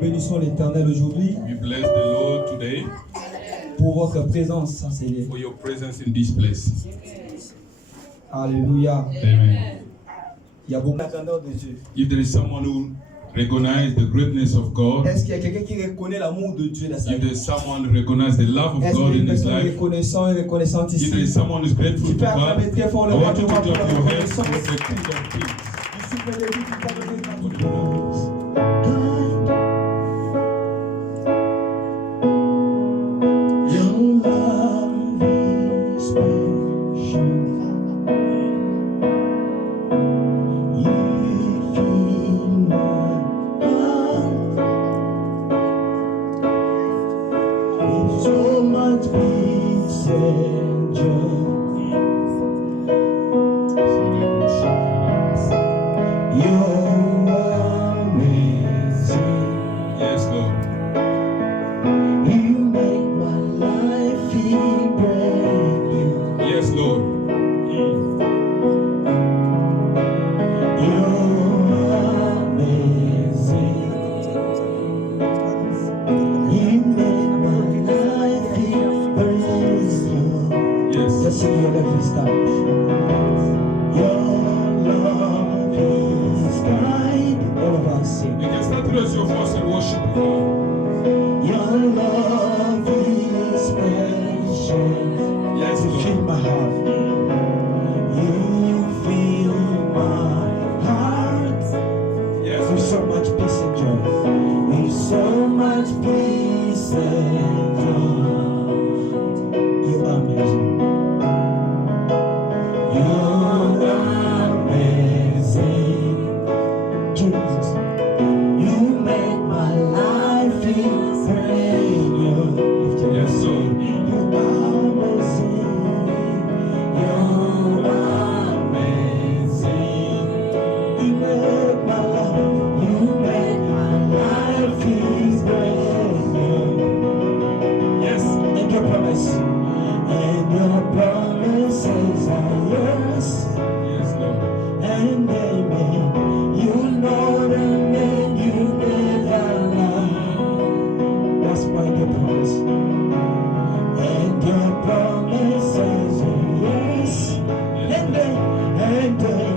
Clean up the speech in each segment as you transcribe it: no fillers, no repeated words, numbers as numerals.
bénissons l'Éternel aujourd'hui We bless the Lord today pour votre présence, Seigneur. for your presence in this place. Alléluia. Amen. Il y a beaucoup de grandeur de Dieu. If there is someone who recognizes the greatness of God, Est-ce qu'il y a quelqu'un qui reconnaît l'amour de Dieu dans sa if vie? there is someone who recognizes the love of Est-ce God qu'il y a in une his personne life, reconnaissante if there is ici? someone who is grateful Tu to peux God, acclamer très fort le I roi want de you to roi put pour up la your hands reconnaissance. for the King of Kings. Il suffit de dire qu'il t'a donné grâce. Your love is special. You fill my heart with so much peace and joy. You're amazing. Yes, Lord. You make my life feel brand new. Yes, Lord. You're amazing. You make my life feel brand new. Yes. Just sing your love this time. Your love is kind. All of us sing. You can start to raise your voice and worship God. Your love is special. Yes, You fill Lord. my heart. You fill my heart Yes, with Lord. so much peace and joy. With so much peace and joy. You are amazing. You're amazing. Jesus. You make my life feel brand new. Lift your Yes, voice. Lord. You are amazing. You are amazing. You make my life. You make my life feel brand new. Yes. And your promise. And your promises are yours. Yes, Lord. And amen. You know the man you never lie. That's why your promise. And your promises are yes. And amen.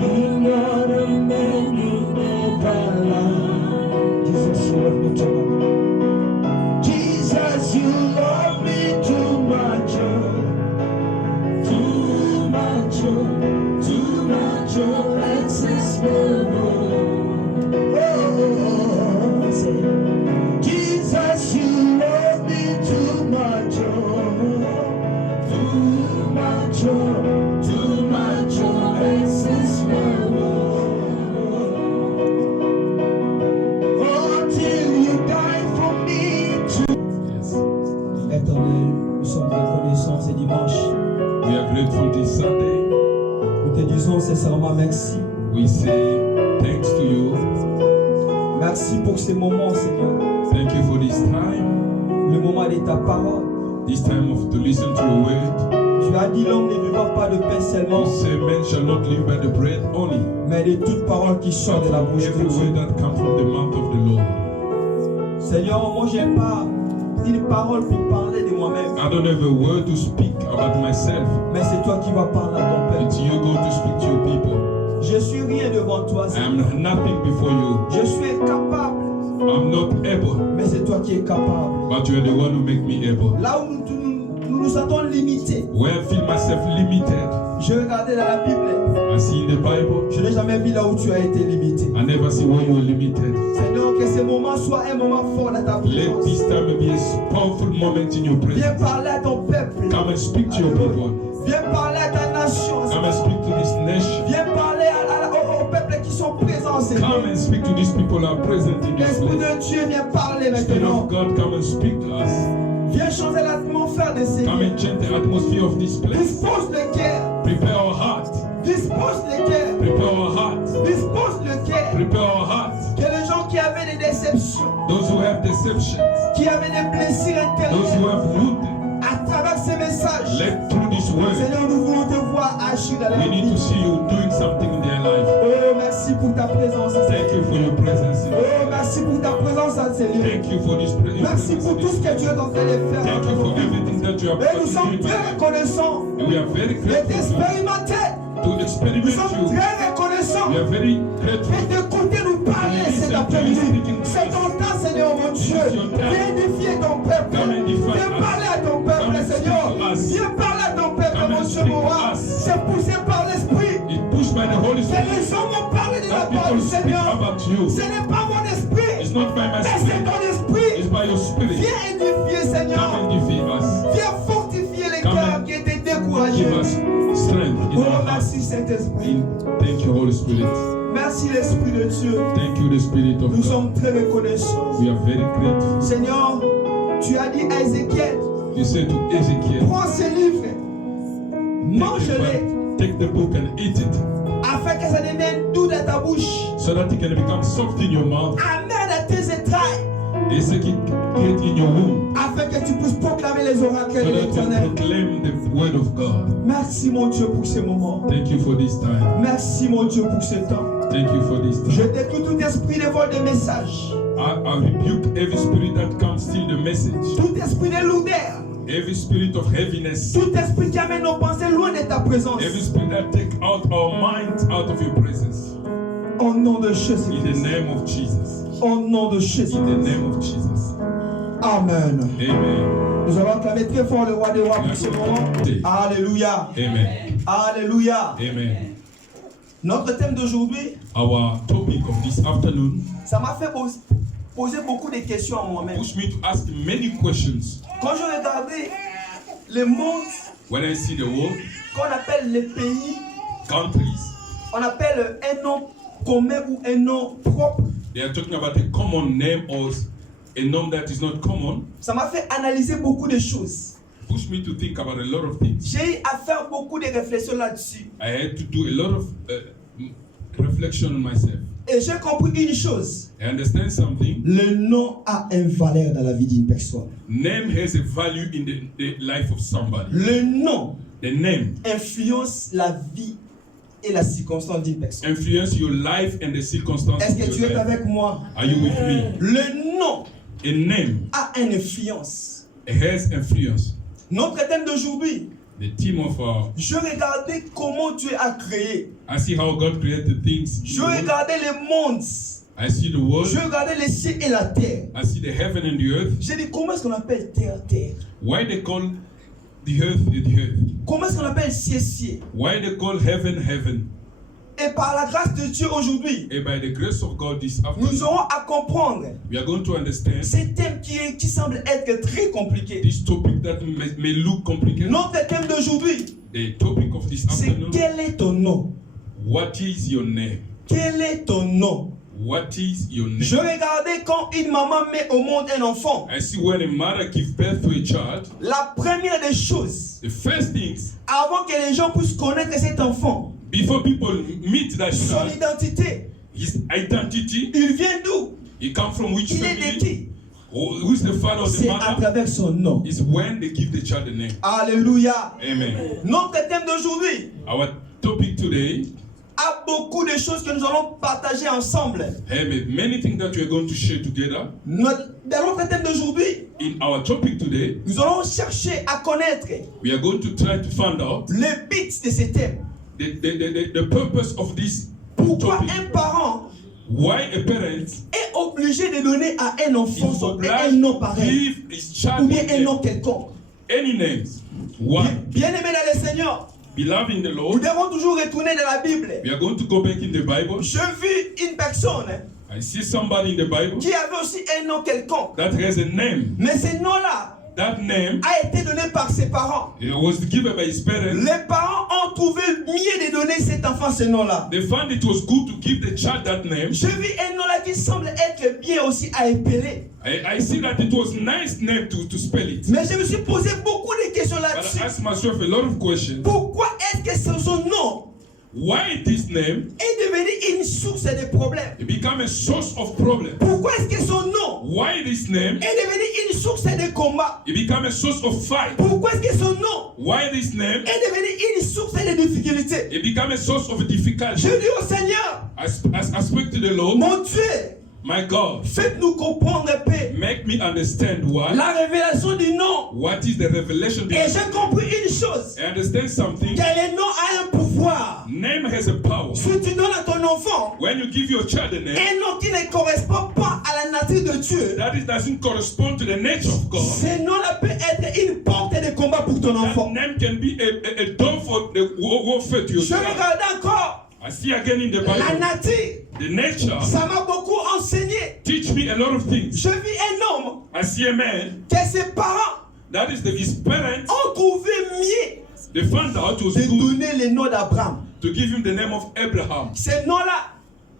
You know the man you never lie. Jesus, you love me too much. Jesus, you love me too much. Too much. Too much. Excess love. Oh, say, Jesus, you love me too much. Too much. Too much. Excess love. Until you die for me too. Yes. Éternel, nous sommes reconnaissants ce dimanche. We are grateful this Sunday. Nous te disons sincèrement merci. We say thanks to you. Merci pour ce moment, Seigneur. Thank you for this time. Le moment de ta parole. This time of to listen to your word. Tu as dit l'homme ne vivra pas de pain seulement, You say men shall not live by the bread only, mais de toute parole qui sort but de la from bouche every de word Dieu. that comes from the mouth of the Lord. Seigneur, moi j'ai pas une parole pour parler de moi-même, I don't have a word to speak about myself. mais c'est toi qui vas parler à ton peuple. It's you go to speak to your people. Je suis rien devant toi, I Seigneur. am nothing before you. Je suis incapable, I'm not able, mais c'est toi qui es capable. but you are the one who make me able. Là où nous nous sentons limités, Where I feel myself limited, je regardais dans la Bible, I see in the Bible, je n'ai jamais vu là où tu as été limité. I never see where you are limited. Seigneur, que ce moment soit un moment fort dans ta Let présence. this time be a powerful moment in your Viens presence. parler à ton peuple. Come and speak to your people. Viens parler à ta nation. Come and speak to this nation. Viens parler aux peuples qui sont présents, Seigneur. Come and speak to these people who are present in this L'Esprit place. de Dieu vient parler Spirit maintenant. of God, come and speak to us. Viens changer l'atmosphère de ces Come lieux. and change the atmosphere of this place. Dispose le cœur. Prepare our heart. Dispose le cœur. Prepare our heart. Dispose le cœur. Prepare our heart. Que les gens qui avaient des déceptions, Those who have deceptions, qui avaient des blessures those who intérieures, have wounded, à travers ces messages, let through this word, Seigneur, nous voulons te voir agir dans we la need to vie. see you doing something in their life. Oh, merci pour ta présence. Thank you for your presence in Oh, merci pour ta présence. ces lieux. Thank you for this presence. Merci pour tout ce que tu es en train de faire. Thank you for everything that you have Et nous sommes done. très reconnaissants And we are very de grateful t'expérimenter. to Nous experiment sommes you. très reconnaissants We are very et grateful. d'écouter nous parler cet après-midi. C'est ton temps, Seigneur mon Dieu. Viens édifier ton peuple. Viens parler à ton peuple, Seigneur. Viens parler à ton peuple, mon Dieu, mon roi. C'est poussé par l'Esprit. It pushed by the Holy Que Spirit. les gens m'ont parlé de la That parole people du speak Seigneur. about you. Ce n'est pas mon esprit, It's not by my mais c'est spirit. ton esprit. It's by your spirit. Viens édifier, Seigneur. Come and defeat us. Viens fortifier les Come cœurs and qui étaient Give découragés. us strength in Oh, our hearts. merci Saint-Esprit. Thank you, Holy Spirit. Merci l'Esprit de Dieu. Thank you, the Spirit of Nous God. sommes très reconnaissants. We are very grateful. Seigneur, tu as dit à Ézéchiel, You said to Ezekiel, prends ce livre, mange-les, take the book and eat it, afin que ça devienne doux dans ta bouche, so that it can become soft in your mouth, amer dans tes entrailles, and so it can get in your womb, afin que tu puisses proclamer les oracles so de that you l'Éternel. can proclaim the word of God. Merci mon Dieu pour ce moment. Thank you for this time. Merci mon Dieu pour ce temps. Thank you for this Je time. déclare tout esprit de vol de messages, I rebuke every spirit that comes steal the message, tout esprit de lourdeur, every spirit of heaviness, tout esprit qui amène nos pensées loin de ta présence. every spirit that take out our minds out of your presence. Au nom de Jésus. In the name of Jesus. Au nom de Jésus. In the name of Jesus. Amen. Amen. Nous allons acclamer très fort le roi des rois pour ce moment. Alléluia. Amen. Alléluia. Amen. Notre thème d'aujourd'hui, Our topic of this afternoon ça m'a fait poser beaucoup de questions à moi-même. pushed me to ask many questions. Quand je regardais le monde When I see the world, qu'on appelle les pays, countries, on appelle un nom commun ou un nom propre, they are talking about a common name or a name that is not common. ça m'a fait analyser beaucoup de choses. Pushed me to think about a lot of things. J'ai eu à faire beaucoup de réflexions là-dessus. I had to do a lot of reflection on myself. Et j'ai compris une chose. I understand something. Le nom a une valeur dans la vie d'une personne. Name has a value in the life of somebody. Le nom The name influence la vie et la circonstance d'une personne. influence your life and the circumstances Est-ce que of tu your es life. avec moi? Are you with me? Le nom A name a une influence. has influence. Notre thème d'aujourd'hui, The theme of je regardais comment Dieu a créé. I see how God created things. Je regardais le monde. I see the world. Je regardais les cieux et la terre. I see the heaven and the earth. J'ai dit comment est-ce qu'on appelle terre, terre? Why they call the earth the earth? Comment est-ce qu'on appelle ciel, ciel? Why they call heaven heaven? Et par la grâce de Dieu aujourd'hui, And by the grace of God this nous afternoon, aurons à comprendre we are going to understand ces thèmes qui semblent être très compliqués. this topic that may look complicated. Notre thème d'aujourd'hui, The topic of this c'est afternoon, quel est ton nom? what is your name? Quel est ton nom? What is your name? Je regardais quand une maman met au monde un enfant. I see when a mother gives birth to a child, La première des choses, the first things, avant que les gens puissent connaître cet enfant, before people meet that son child, identité, his identity, il vient d'où? he comes from which Il est de family, qui? who's the father or the C'est à mother, travers son nom. is when they give the child a name. Alléluia. Amen. Notre thème d'aujourd'hui Our topic today a beaucoup de choses que nous allons partager ensemble. have many things that we are going to share together. Dans notre thème d'aujourd'hui, In our topic today, nous allons chercher à connaître we are going to try to find out le but de ce thème. the purpose of this Pourquoi topic. un parent Why a parent est obligé de donner à un enfant is un nom obliged to pareil give his ou child bien un nom name, quelconque. any names. Why? Bien-aimé dans le Seigneur, Beloved in the nous Lord, devons toujours retourner dans la Bible. we are going to go back in the Bible. Je vis une personne I see somebody in the Bible qui avait aussi un nom quelconque. that has a name. Mais ce nom-là That name a été donné par ses parents. it was given by his parents. Les parents ont trouvé mieux de donner cet enfant ce nom-là. They found it was good to give the child that name. Je vis un nom-là qui semble être bien aussi à épeler. I see that it was nice name to spell it. Mais je me suis posé beaucoup de questions But I là-dessus. asked myself a lot of questions. Pourquoi est-ce que son nom Why this name? est devenu une source de problèmes? It became a source of problem. Pourquoi est-ce que son nom Why this name? est devenu une source de combat? It became a source of fight. Pourquoi est-ce que son nom Why this name? est devenu une source de difficulté? It became a source of difficulty. Je dis au Seigneur, I speak to the Lord. mon Dieu, My God, faites-nous comprendre, Père, make me understand why. la révélation du nom. What is the revelation? Et j'ai compris une chose, I understand something. que le nom a un pouvoir. Name has a power. Si tu donnes à ton enfant When you give your child a name, un nom qui ne correspond pas à la nature de Dieu, that it doesn't correspond to the nature of God. ce nom-là peut être une porte de combat pour ton That enfant. name can be a door for the warfare to your Je child. regarde encore I see again in the la Bible, nature. the nature Ça m'a beaucoup enseigné. teach me a lot of things. Je vis un homme I see a man, que ses parents that is his parents, ont trouvé mieux they found out it was de good donner le nom d'Abraham. to give him the name of Abraham. Ce nom-là,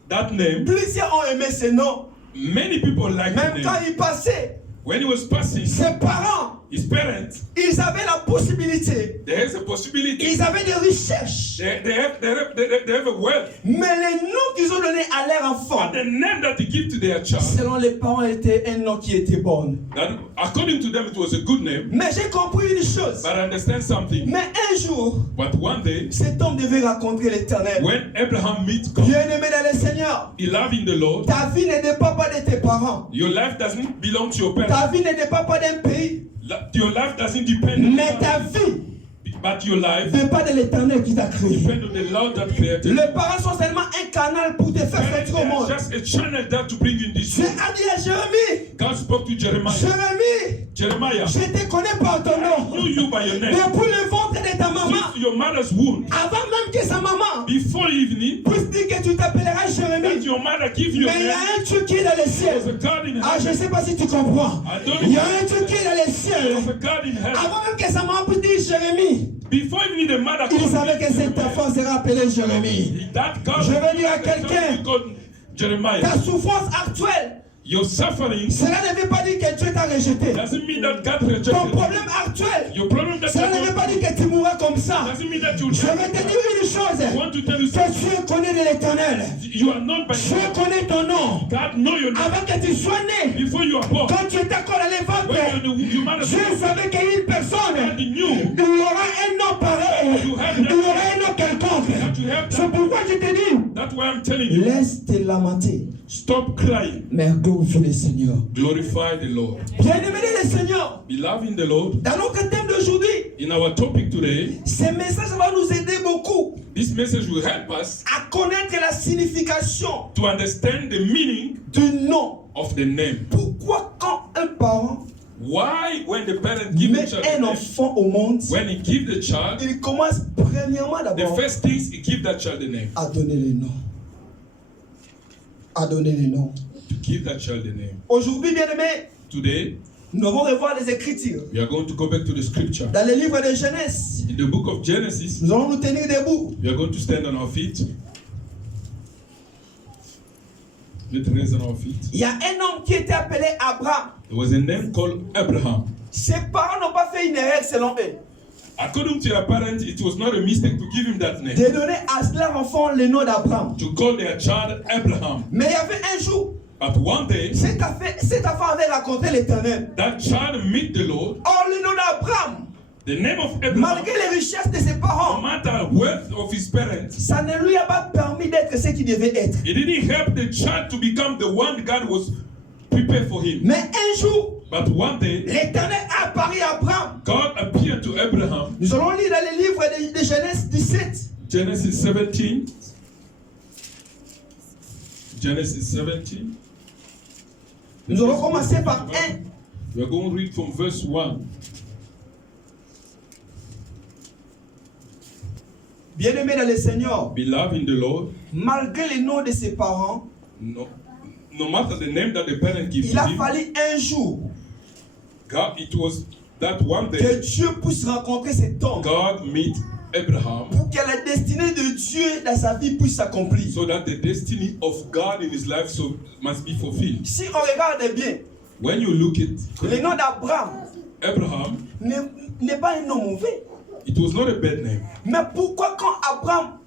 That name, plusieurs ont aimé ce nom. many people like the Même quand name. il passait, When he was passing, ses parents, his parents, ils avaient la possibilité, there is a possibility. ils avaient des recherches. They have a wealth. Mais les noms qu'ils ont donnés à leur enfant, But the name that they give to their child, selon les parents, était un nom qui était bon. that according to them it was a good name. Mais j'ai compris une chose. But I understand something. Mais un jour, But one day, cet homme devait rencontrer l'Éternel. when Abraham meets God, Bien-aimé dans le Seigneur, beloved in the Lord, ta vie ne dépend pas de tes parents. your life doesn't belong to your parents. Ta vie ne dépend pas d'un pays. Your life doesn't depend on Mais ta vie but your life dépend de l'Éternel qui t'a créé. depends on the Lord that created you. Les parents sont seulement un canal pour te faire Parents sortir au are monde. just a channel that to bring in this Dieu world. a dit à Jérémie, God spoke to Jeremiah. Jérémie, Jeremiah, je te connais par ton I nom. knew you by your name. Depuis le ventre de ta maman, Since your mother's womb, avant même que sa maman before evening, puisse dire que tu t'appelleras that Jérémie. your mother give you a Mais il y a name. un Dieu qui est dans les There's ciels. a God in Ah, je ne heaven. sais pas si tu comprends. I don't Il y a know. un Dieu qui est dans les ciels. There's a God in heaven. Avant même que sa maman puisse dire Jérémie, Before even the mother il called savait que cet enfant sera appelé Jérémie. that God, Je veux dire à quelqu'un, called Jeremiah, ta souffrance actuelle, your suffering cela ne veut pas dire que Dieu t'a rejeté. doesn't mean that God Ton rejected you. problème actuel, Your problem that cela ne veut pas dire que tu mourras comme ça. doesn't mean that you Je vais te dire une I chose, want to tell you que something. Dieu connaît de l'Éternel. You are known by Dieu God. connaît ton nom. God know your name Avant que tu sois né, before you are born. quand tu étais encore dans les When ventres, you're in the mother's Dieu womb, savait qu'une personne, God knew il y aura un nom pareil, il y aura un nom quelconque. that you have C'est that. pourquoi je te dis, That's why I'm telling you. laisse te lamenter, Stop crying. mais glorifie le Seigneur. Glorify the Lord. Bien-aimé le Seigneur, Beloved in the Lord, dans notre thème d'aujourd'hui, in our topic today, ce message va nous aider beaucoup this message will help us à connaître la signification to understand the meaning du nom. of the name. Pourquoi quand un parent Why, when the parent gives the met child un a name, enfant au monde, when he gives the child, il commence premièrement the d'abord first things he gives that child a name. à donner les noms. À donner les noms. To give that child a name. Aujourd'hui, bien-aimés, Today, nous allons revoir les Écritures. we are going to go back to the scripture. Dans le livre de Genèse, In the book of Genesis, nous allons nous tenir debout. we are going to stand on our feet. Let's raise on our feet. Il y a un homme qui était appelé Abraham. There was a name called Abraham. Ses parents n'ont pas fait une erreur selon eux. According to their parents, it was not a mistake to give him that name. De donner à leur enfant le nom d'Abraham. To call their child Abraham. Mais il y avait un jour, But one day, cet enfant avait rencontré l'Éternel. that child meet the Lord. Or, le nom d'Abraham, The name of Abraham, malgré les richesses de ses no parents, matter the wealth of his parents, ça ne lui a pas permis d'être ce qu'il devait être. it didn't help the child to become the one God was prepared for him. Mais un jour, But one day, l'Éternel a apparu à Abraham. God appeared to Abraham. Nous allons lire dans le livre de Genèse 17. Genesis 17. Genesis 17. Nous allons commencer par 1. We are going to read from verse 1. Bien-aimé dans le Seigneur, Beloved in the Lord, malgré le nom de ses parents, no matter the name that the parent gives il to a him, fallu un jour God, it was that one que day Dieu puisse rencontrer cet homme God meet Abraham pour que la destinée de Dieu dans sa vie puisse s'accomplir. so that the destiny of God in his life must be fulfilled. Si on regarde bien, When you look at le nom d'Abraham Abraham, n'est pas un nom mauvais. it was not a bad name. Mais pourquoi quand Abraham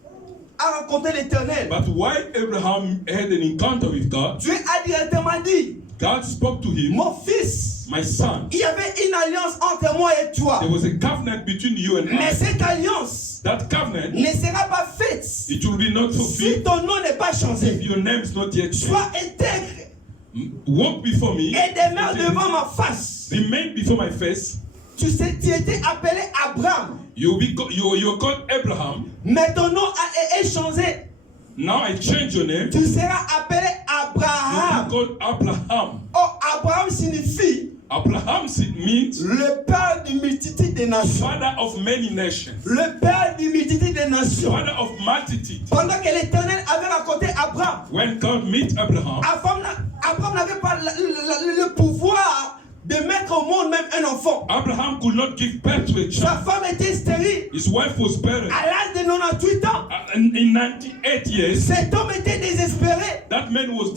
a rencontré l'Éternel, But why Abraham had an encounter with God, Dieu a directement dit, God spoke to him, mon fils, my son, il y avait une alliance entre moi et toi. there was a covenant between you and Mais I. cette alliance That covenant, ne sera pas faite it will be not si fulfilled ton nom n'est pas if changé. your name is not yet changed. Sois intègre. walk before me, et demeure devant ma face. remain before my face. Tu sais, tu étais appelé Abraham, You're called Abraham. mais ton nom est changé. Now I change your name. Tu seras appelé You'll Abraham. be called Abraham. Oh, Abraham signifie Abraham means le père d'une multitude de nations. father of many nations. Le père d'une multitude de nations. Father of multitude. Pendant que l'Éternel avait raconté Abraham, When God met Abraham, Abraham n'avait pas le pouvoir de mettre au monde même un enfant. Abraham could not give birth to a Sa child. femme était stérile. His wife was barren. À l'âge de 98 ans, In 98 years, cet homme était désespéré. that man was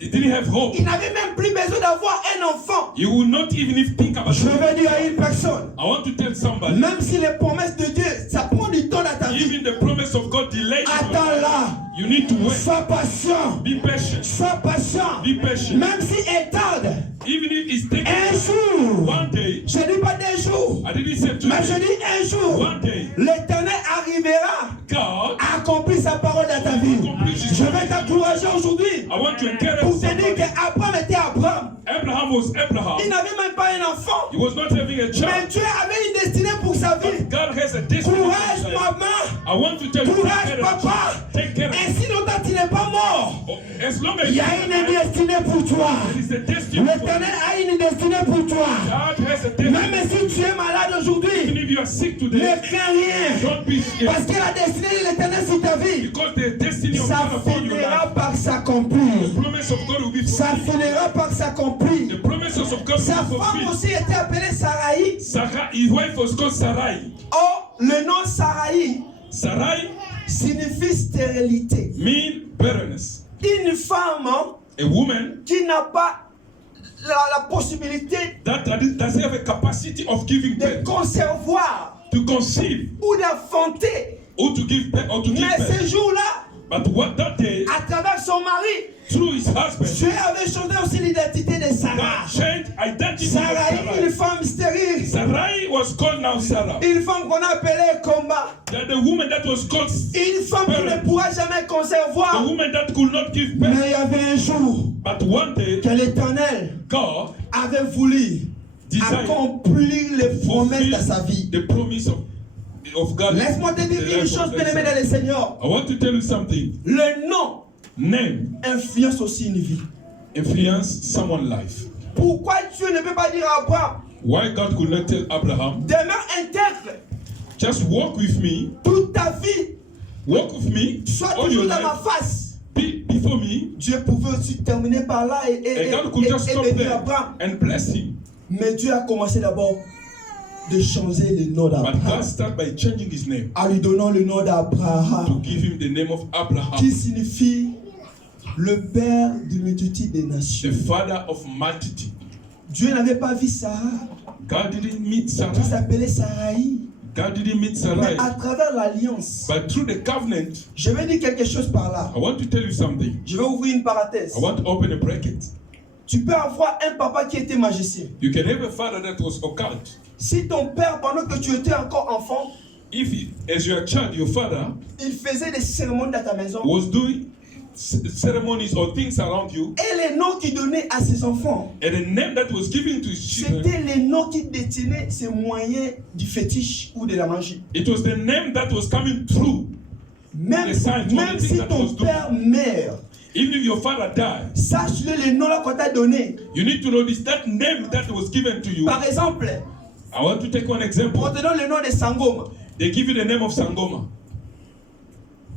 he didn't have hope. Il n'avait même plus besoin d'avoir un enfant. He would not even think about Je it. veux dire à une personne, I want to tell somebody, même si les promesses de Dieu, ça prend du temps dans ta vie, even the promise of God delayed. attends-la. You need to wait. Sois patient. Be patient. Sois patient. Be patient. Même si elle tarde, Even if it's taking un jour, one day, je ne dis pas des jours, I didn't say mais je today, dis un jour, one day, l'Éternel arrivera God, à accomplir sa parole dans ta vie. Je vais t'encourager aujourd'hui I want to encourage pour te dire somebody. qu'Abraham était Abraham. Abraham was Abraham. Il n'avait même pas un enfant. He was not having a Mais child. Dieu avait une destinée pour sa vie. God has a destiny. for Courage, his life. maman. I want to tell you, Courage, papa. take care of Ainsi longtemps tu n'es pas mort. Oh, as long as Il y you a une destinée pour toi. there is a destiny for you. L'Éternel a une destinée pour toi. God has a Même destiny. si tu es malade Even aujourd'hui, if you are sick ne today, crains rien. don't be scared. Parce que la destinée de l'Éternel sur ta vie, Because the destiny of ça God upon your finira life, par s'accomplir. the promise of God will be Ça fulfilled. finira par s'accomplir. The promises of God Sa will be femme fulfilled. aussi était appelée Sarai. Sarah, his wife was called Sarai. Oh, le nom Sarai Sarai signifie stérilité. mean barrenness. Une femme A woman qui n'a pas la possibilité that doesn't have a capacity of giving de birth, concevoir to conceive, ou d'enfanter. or to give birth, or to give Mais ce birth. jour-là, But what that day, à travers son mari, through his husband, Dieu avait changé aussi l'identité de Sarah. God changed identity of Sarai, une Sarai. femme stérile. Sarai was called now Sarah. Une femme qu'on a appelée combat. The woman that was called Une femme qui ne pourra jamais the concevoir. woman that could not give Mais birth. il y avait un jour But one day, que l'Éternel God avait voulu desired accomplir les promesses de sa vie. the promise of God. Laisse-moi te dire The une life chose, of bien-aimé dans le Seigneur. I want to tell you something. Le nom Name influence aussi une vie. influence someone's life. Pourquoi Dieu ne peut pas dire à Abraham, Why God could not tell Abraham, demeure intègre just walk with me, toute ta vie, walk with me, sois all toujours your dans ma life, face. be before me, Dieu pouvait aussi terminer par là and God could just stop bénir there Abraham. and bless him. Mais Dieu a commencé d'abord de changer le nom But God d'Abraham started by changing his name en lui donnant le nom to d'Abraham give him the name of Abraham, qui signifie le père de multitude des the nations. father of multitude. Dieu n'avait pas vu Sarah God didn't meet qui Sarah. s'appelait Sarai. God didn't meet Mais Sarai. à travers l'alliance, But through the covenant, je vais dire quelque chose par là. I want to tell you something. Je vais ouvrir une parenthèse. I want to open a bracket. Tu peux avoir un papa qui était magicien. You can have a father that was occult. Si ton père, pendant que tu étais encore enfant, If, as your child, your father il faisait des cérémonies dans ta maison, was doing ceremonies or things around you, et les noms qu'il donnait à ses enfants, and the name that was given to his children, c'était les noms qui détenaient ces moyens du fétiche ou de la magie. it was the name that was coming through. Même, Les signs, même tous les si things that ton was doing. père meurt, Even if your father died, sache-le les noms là qu'on t'a donné. you need to know this. That name that was given to you. Par exemple, I want to take one on example. te donne le nom de Sangoma. They give you the name of Sangoma.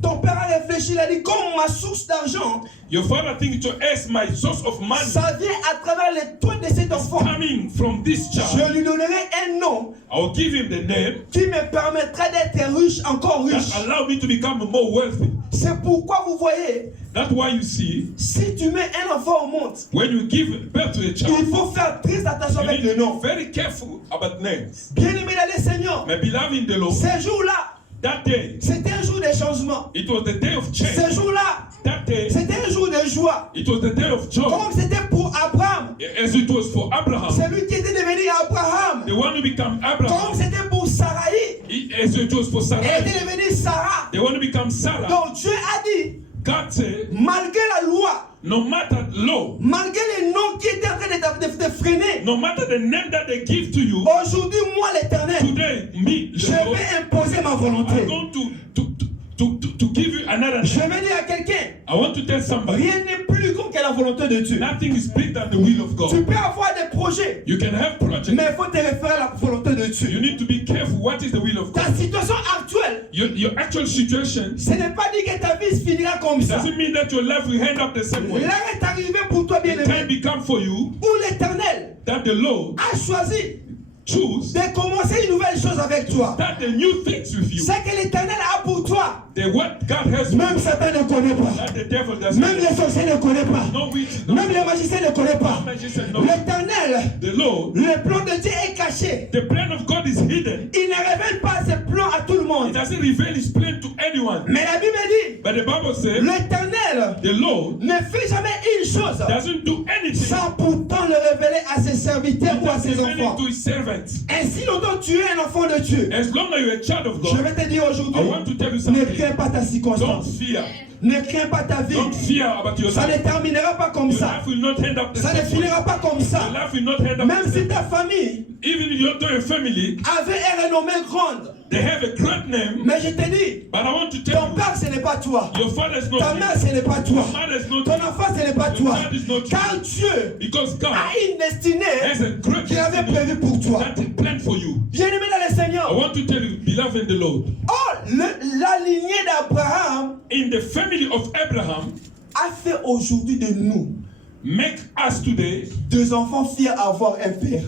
Ton père a réfléchi, il a dit, comme ma source d'argent, Your father thinks to ask my source of money ça vient à travers les toits de cet enfant. coming from this Je child. lui donnerai un nom I'll give him the name qui me permettra d'être riche, encore riche. that allow me to become more wealthy. C'est pourquoi vous voyez, That's why you see, si tu mets un enfant au monde, when you give birth to a il child, faut faire très attention you avec need le to nom. be very careful about names. Bien-aimé dans le Seigneur, My beloved in the Lord, ce jour-là, that day, c'était un jour de changement. it was the day of change. Ce jour-là, That day, c'était un jour de joie. it was the day of joy. Comme c'était pour Abraham, As it was for Abraham, celui qui était devenu Abraham. the one who became Comme Abraham, c'était pour Sarai, as it was for elle Sarah, était devenue Sarah. the one who became Sarah. Donc Dieu a dit, God said, malgré la loi, no matter law, malgré les noms qui étaient en train de te freiner, no matter the name that they give to you, aujourd'hui, moi, l'Éternel, today, me, je the Lord, vais imposer ma volonté. I'm going to give you another Je name. vais dire à quelqu'un, I want to tell somebody, rien n'est plus grand que la volonté de Dieu. nothing is bigger than the will of Tu God. peux avoir des projets, You can have projects. mais il faut te référer à la volonté de You Dieu. need to be careful. What is the will of Ta God? situation actuelle, Your actual situation ce n'est pas dit que ta vie se finira comme ça. doesn't mean that your life will end up the same way. L'heure est arrivée pour toi, It can bien-aimé, become for you où l'Éternel that the Lord a choisi choose de commencer une nouvelle chose avec toi. that the new things with you. Ce que l'Éternel a pour toi, The what God has même Satan ne connaît pas. that the devil doesn't. Même les sorciers ne connaissent pas. No witches, no Même les magiciens ne connaissent pas. magician, no. L'Éternel, The Lord, le plan de Dieu est caché. the plan of God is hidden. Il ne révèle pas ses plans à tout le He monde. doesn't reveal his plan to anyone. Mais la Bible dit, But the Bible says l'Éternel the Lord ne fait jamais une chose doesn't do anything sans pourtant le révéler à ses serviteurs ou à ses revealing enfants. to his servants. Ainsi longtemps tu es un enfant de Dieu. As long as you're a child of Je God, vais te dire I aujourd'hui, want to tell you ne something. crains pas ta Don't circonstance. fear. Ne crains pas ta vie. Don't fear about your Ça life. ne terminera pas comme Your ça. life will not end up the Ça ne same way. finira pas comme Your ça. life will not end up Même the si same way. ta famille Even if you're your family, avait un renommée grande. they have a great name, Mais je te dis, but I want to ton tell you, père ce n'est pas toi. your father's Ta not you. mère ce n'est pas toi. Your mother's not Ton you. enfant ce n'est pas Your toi. child is not you. Car Dieu Because God a une destinée has a great qu'il avait destiny prévue pour toi. that He planned for you. Bien-aimé dans le I Seigneur. want to tell you, beloved in the Lord, Oh, la lignée d'Abraham in the family of Abraham, a fait aujourd'hui de nous make us today deux enfants fiers à avoir un père.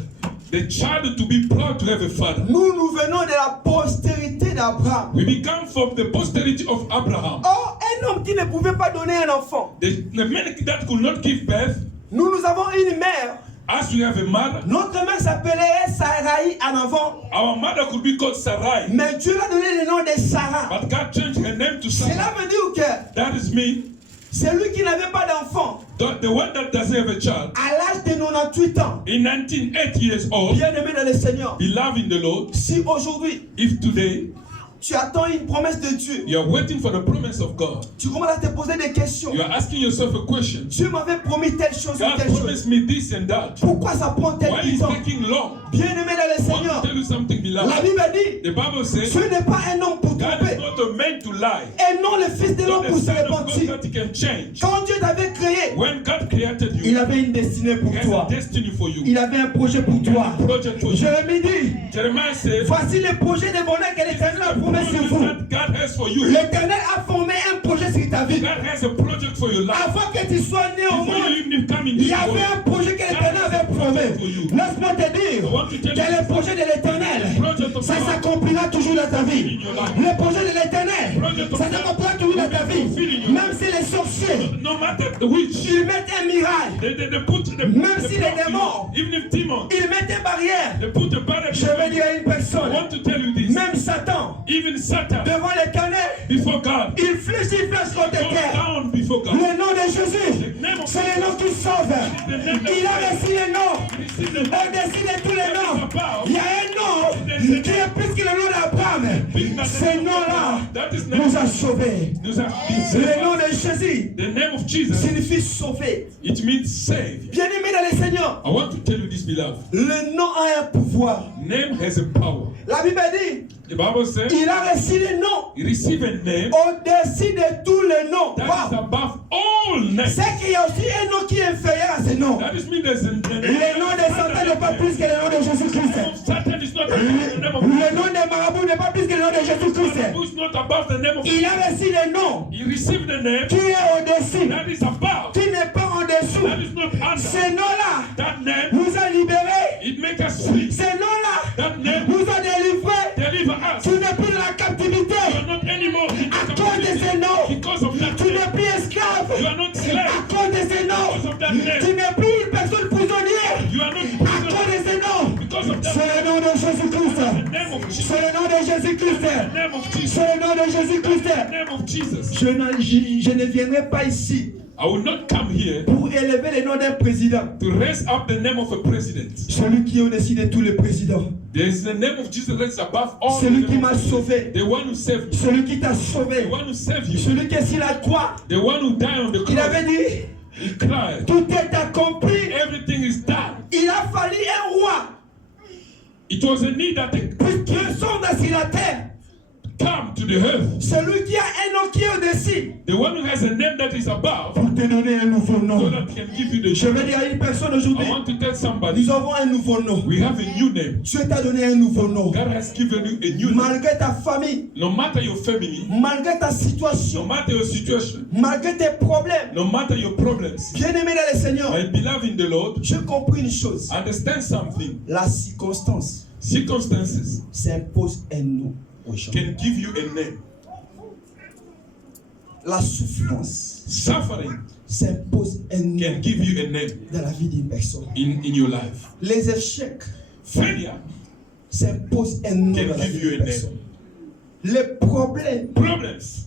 the child to be proud to have a father. Nous venons de la postérité d'Abraham. We become from the posterity of Abraham. Or, un homme qui ne pouvait pas donner un enfant. The man that could not give birth, Nous avons une mère. as we have a mother, Notre mère s'appelait Sarai en avant. our mother could be called Sarai, Mais Dieu lui a donné le nom de Sarah. but God changed her name to Cela Sarah. veut dire que That is me, celui qui n'avait pas d'enfant, the one that doesn't have a child, à l'âge de 98 ans, in 8 years old, bien-aimé dans le Seigneur, beloved in the Lord, si aujourd'hui if today tu attends une promesse de Dieu, you are waiting for the promise of God, tu commences à te poser des questions. you are asking yourself a question. Dieu m'avait promis telle chose ou God telle chose. promised me this and that. Pourquoi ça prend tel Why is temps? it taking long? Bien-aimé dans le I want Seigneur, to tell you something, la beloved. Bible dit, The Bible says ce n'est pas un homme pour God tromper, is not a man to lie, et non le fils de not l'homme the pour se son of God repentir. that he can change. Quand Dieu t'avait créé, When God created il you, avait une destinée pour He has toi. a destiny for you. Il avait un projet pour toi. Project for you. Jérémie dit, Jeremiah said, voici le projet de bonheur que l'Éternel a promis sur vous. that God has for you. L'Éternel a formé un projet sur ta vie. God has a project for your life. Avant que tu sois né au Before you monde, even come in il this y avait world, un projet que l'Éternel avait promis. Laisse-moi te dire que le projet de l'Éternel, ça s'accomplira toujours dans ta vie. Le projet de l'Éternel, ça s'accomplira toujours dans ta vie. Même si les sorciers, no matter the witch, ils mettent un miracle, they put the Même si les block in démons, you. Even if demons, ils mettent une barrière. they put a barrier. Je vais dire à une I personne, want to tell you this. même Satan, Even Satan, devant l'Éternel, before God, il flèche contre goes terre. down before God. Le nom de Jésus, c'est le nom qui sauve. Il a reçu le nom. Receive the Au-dessus de tous les noms, il y a un nom qui est plus que le nom d'Abraham. Ce nom-là that is nous a sauvés. Nous a been Le saved. nom de Jésus The name of Jesus, signifie sauver. it means save. Bien-aimé dans le Seigneur, I want to tell you this, beloved. le nom a un pouvoir. Name has a power. La Bible dit, The Bible says il a reçu le nom he received a name au-dessus de tous les noms. that is Wow. above all names. C'est qu'il y a aussi un nom qui est inférieur à ce nom. That is mean there's a name. Le nom de Satan n'est pas plus que le nom de Jésus-Christ. Satan is not above the name of Le nom de Marabout n'est pas plus que le nom de Jésus-Christ. who is not above the name of Il a reçu le nom He received the name qui est au-dessus, that is above. qui n'est pas en That dessous. is not under. Ce nom-là That name, nous a libérés. it make us free. Ce nom-là That name nous a délivrés. deliver us. Tu n'es plus dans la captivité You are not anymore in à cause de ce nom. because of that Tu name. n'es plus esclave You are not à slave cause de ce nom. because of that Tu name. n'es plus une personne prisonnière You are not à prisoner cause de ce nom. because of that C'est le nom de Jésus-Christ. The name of Jesus. C'est le nom de Jésus-Christ. The name of Jesus. C'est le nom de Jésus-Christ. The name of Jesus. Je ne viendrai pas ici I will not come here pour élever le nom d'un président. to raise up the name of a president. Celui qui est au-dessus de tous les présidents. There is the name of Jesus that's above all. Celui the qui name m'a of Jesus. sauvé. The one who saved you. Celui qui t'a The sauvé. one who saved you. Celui qui est sur la croix. The one who died on the Il cross. avait dit, He cried. Tout est accompli. Everything is done. Il a fallu un roi. It was a need that Puisqu'ils sont sur la terre. come to the earth. Celui qui a un nom qui est au-dessus. The one who has a name that is above, Pour te donner un nouveau so nom. that he can give you the Je vais name. dire à une personne aujourd'hui. I want to tell somebody, Nous avons un nouveau nom. we have a new name. Dieu t'a donné un nouveau nom. God has given you a new name. Malgré ta famille, No matter your family, malgré ta no situation, matter your situation, malgré tes problèmes, no matter your problems, bien-aimé dans le Seigneur, my beloved in the Lord, j'ai compris une chose. understand something. La circonstance Circumstances s'impose un nom aux gens. can give you a name. La souffrance Suffering s'impose un nom can give you a name dans la vie d'une personne. in your life. Les échecs Failure s'imposent un nom can dans la give vie you d'une a personne. name. Les problèmes, Problems,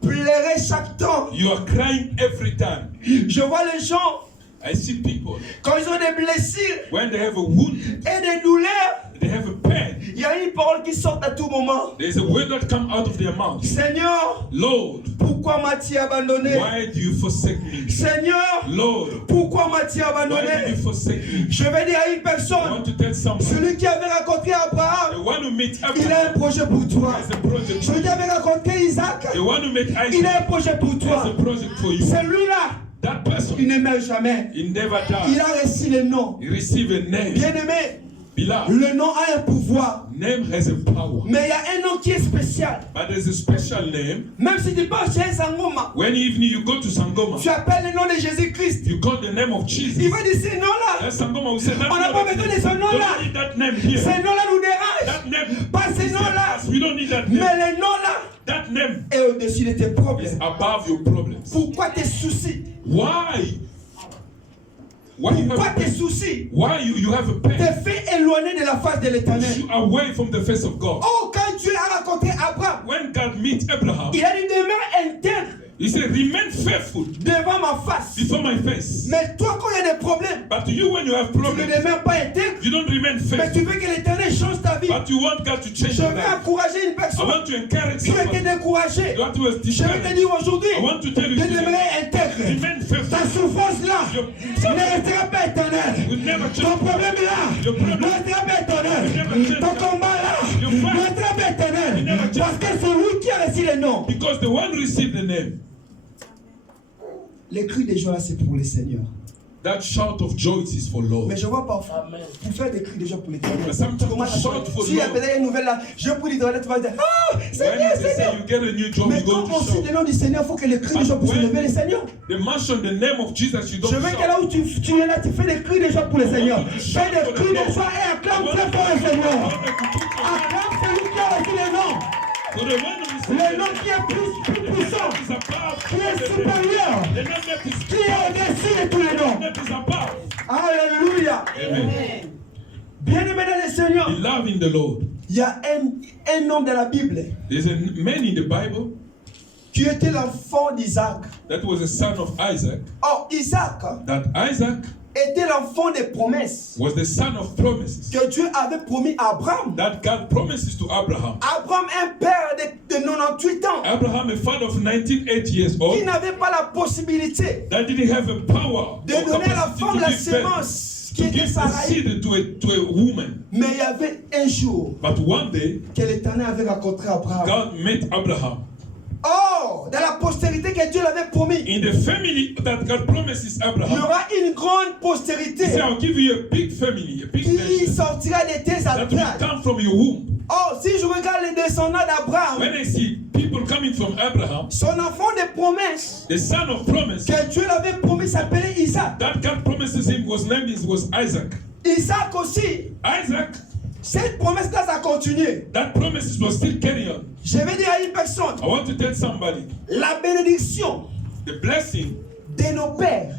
pleurer chaque temps. you are crying every time. Je vois les gens, I see people, quand ils ont des blessures when they have a wound, et des douleurs, they have a pain, il y a une parole qui sort à tout moment. there's a word that comes out of their mouth. Seigneur, Lord, pourquoi m'as-tu abandonné? why do you forsake me? Seigneur, Lord, pourquoi m'as-tu why did you abandonné? forsake me? Je vais dire à une I personne, want to tell somebody, celui qui avait rencontré the Abraham, one who met il a un Abraham projet pour toi. has a project. Celui qui avait rencontré Isaac, The one who met il a un Isaac projet pour has toi. a project for you. Celui-là, That person, il ne meurt jamais. he never Il died. a reçu le nom. He received a name. Bien-aimé, Beloved, le nom a un pouvoir. name has a power. Mais il y a un nom qui est spécial. But there's a special name. Même si tu pars chez un Sangoma, When even you go to Sangoma, tu appelles le nom de Jésus-Christ. you call the name of Il Jesus. va dire ce nom-là. That Sangoma will say, that On n'a pas besoin de ce nom-là. don't need that name here. Ce nom-là nous dérange. That name, Pas ce nom-là. we don't need that Mais name. le nom-là That name est au-dessus de tes is problèmes. above your problems. Pourquoi tes soucis? Why? Why you Pourquoi have tes soucis why you have a te pain? fait éloigner de la face de l'éternel? You away from the face of God. Oh, quand Dieu a rencontré Abraham, When God meet Abraham, il a dit demeure intègre he said, remain faithful devant ma face. before my face. Mais toi, quand il y a des problèmes, But you, when you have tu ne problems, demeures pas intègre. you don't remain Mais faithful. tu veux que l'éternel change ta vie. But you want God to change Je your vais life. encourager une I personne want to encourage qui était somebody. découragée. You want to Je vais te discourage. dire aujourd'hui, I want to tell you de today, demeurer intègre. remain faithful. Ta souffrance-là Your ne restera pas éternelle. will never Ton change. problème-là Your problem ne restera pas éternel. will never Ton change. combat-là Your ne fight restera pas éternel. will never change. Parce que c'est lui qui a reçu le nom. Because the one who received the name, Les cris de joie, c'est pour le Seigneur. that shout of joy is for Lord. Mais je vois parfois, pour faire des cris de joie pour l'éternel. But sometimes shout for Si il y a Lord. peut-être une nouvelle là, je prie l'éternel, tu vas dire, ah, When Seigneur, they say Seigneur. you get a new job, Mais you go quand on to cite shout. le nom du Seigneur, il faut que les cris de joie puissent lever le Seigneur. They mention the name of Jesus, you don't Je veux que shout. là où tu es là, tu fais des cris de joie pour le Seigneur. Fais des cris de joie et acclame très fort le Seigneur. Acclame celui qui a reçu le nom. So the one who Le nom qui est plus puissant, is above, qui est supérieur, the name that is qui est au-dessus de tous les noms. that is above. Alléluia. Amen. Bien-aimé dans le Seigneur, Beloved in the Lord. il y a un homme dans la Bible There's a man in the Bible qui était l'enfant d'Isaac. that was a son of Isaac. Or, Isaac That Isaac était l'enfant des promesses was the son of promises. que Dieu avait promis à Abraham. That God promises to Abraham. Abraham, un père de 98 ans, Abraham, a father of 98 years qui old, n'avait pas la possibilité that didn't have a power de or donner à la capacity femme to la give birth, sémence qui to était give the Sarai. seed to a woman. Mais il y avait un jour But one day, que l'Éternel avait rencontré Abraham. God met Abraham. Oh, dans la postérité que Dieu l'avait promis, In the family that God promises il y Abraham, aura une grande He postérité said, I'll give you a big family, a big qui nation sortira de tes that will entrailles. come from your womb. Oh, si je regarde les descendants d'Abraham, When I see people coming from Abraham, son enfant de promesse the son of promise, que Dieu l'avait promis s'appelait Isaac. that God promises him was Isaac. Isaac aussi, Isaac, cette promesse-là, ça continue. that promise was still carrying on. Je vais dire à une personne, I want to tell somebody, la bénédiction the blessing de nos pères,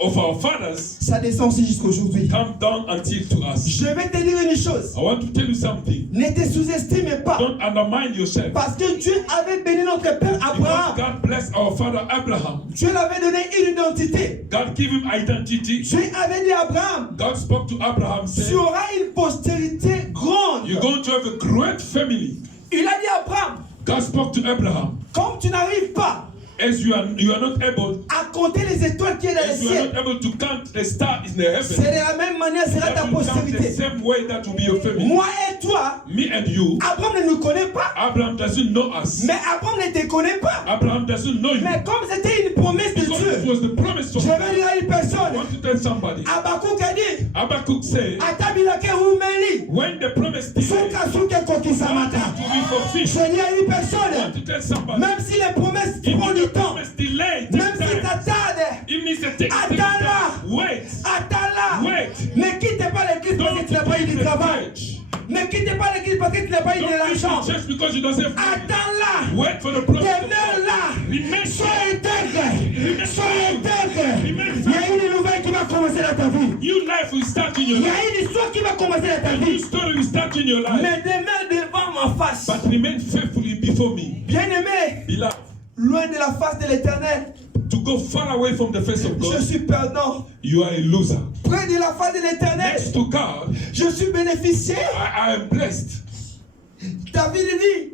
of our fathers ça descend aussi jusqu'aujourd'hui. come down until to us. Je vais te dire une chose, I want to tell you something. ne te sous-estime pas, Don't undermine yourself. parce que Dieu avait béni notre père Because Abraham. God blessed our father Abraham. Dieu l'avait donné une identité. God gave him identity. Dieu avait dit à Abraham, God spoke to Abraham tu saying, auras une postérité grande. you're going to have a great family. Il a dit à Abraham, God spoke to Abraham. comme tu n'arrives pas As you are not able, à compter les étoiles qui est dans le as you are ciel, not able to count the stars in the c'est heaven, de la même manière sera ta that will count the postérité. same way that will be your family. Moi et toi, Me and you, Abraham ne nous connaît pas, Abraham doesn't know us. mais Abraham ne te connaît pas. Abraham doesn't know you. Mais comme c'était une promesse de Because it Dieu, was the promise je of vais God. dire à une I personne, want to tell somebody. Habakkuk a dit, Habakkuk said, Atabilake Umeli, when the promise delayed, Soka Suke Kokisamata. to be fulfilled. Je dis à une I want personne, to tell somebody. même si les promesses If prennent the du temps, promise delayed, même take si time. ça tarde, Even if it takes Attends-la. time, wait. attends-la. Wait. Ne quitte pas l'église parce que Don't tu n'as pas eu leave du the travail. church. Ne quitte pas l'église parce que tu n'as pas eu de Don't leave l'argent. the church because you don't have money. Attends-la. Wait for the promise of God. Demeure-là. Remain Sois intègre. Sois intègre. Il y a une nouvelle qui va commencer dans ta vie. New life will start in your Il y life. a une histoire qui va commencer dans ta A new vie. story will start in your life. Mais demeure devant ma face. But remain faithfully before me. Bien-aimé, Beloved, loin de la face de l'éternel, to go far away from the face of je God, suis perdant. you are a loser. Près de la face de l'éternel, Next to God, je suis bénéficiaire. I am blessed. David dit,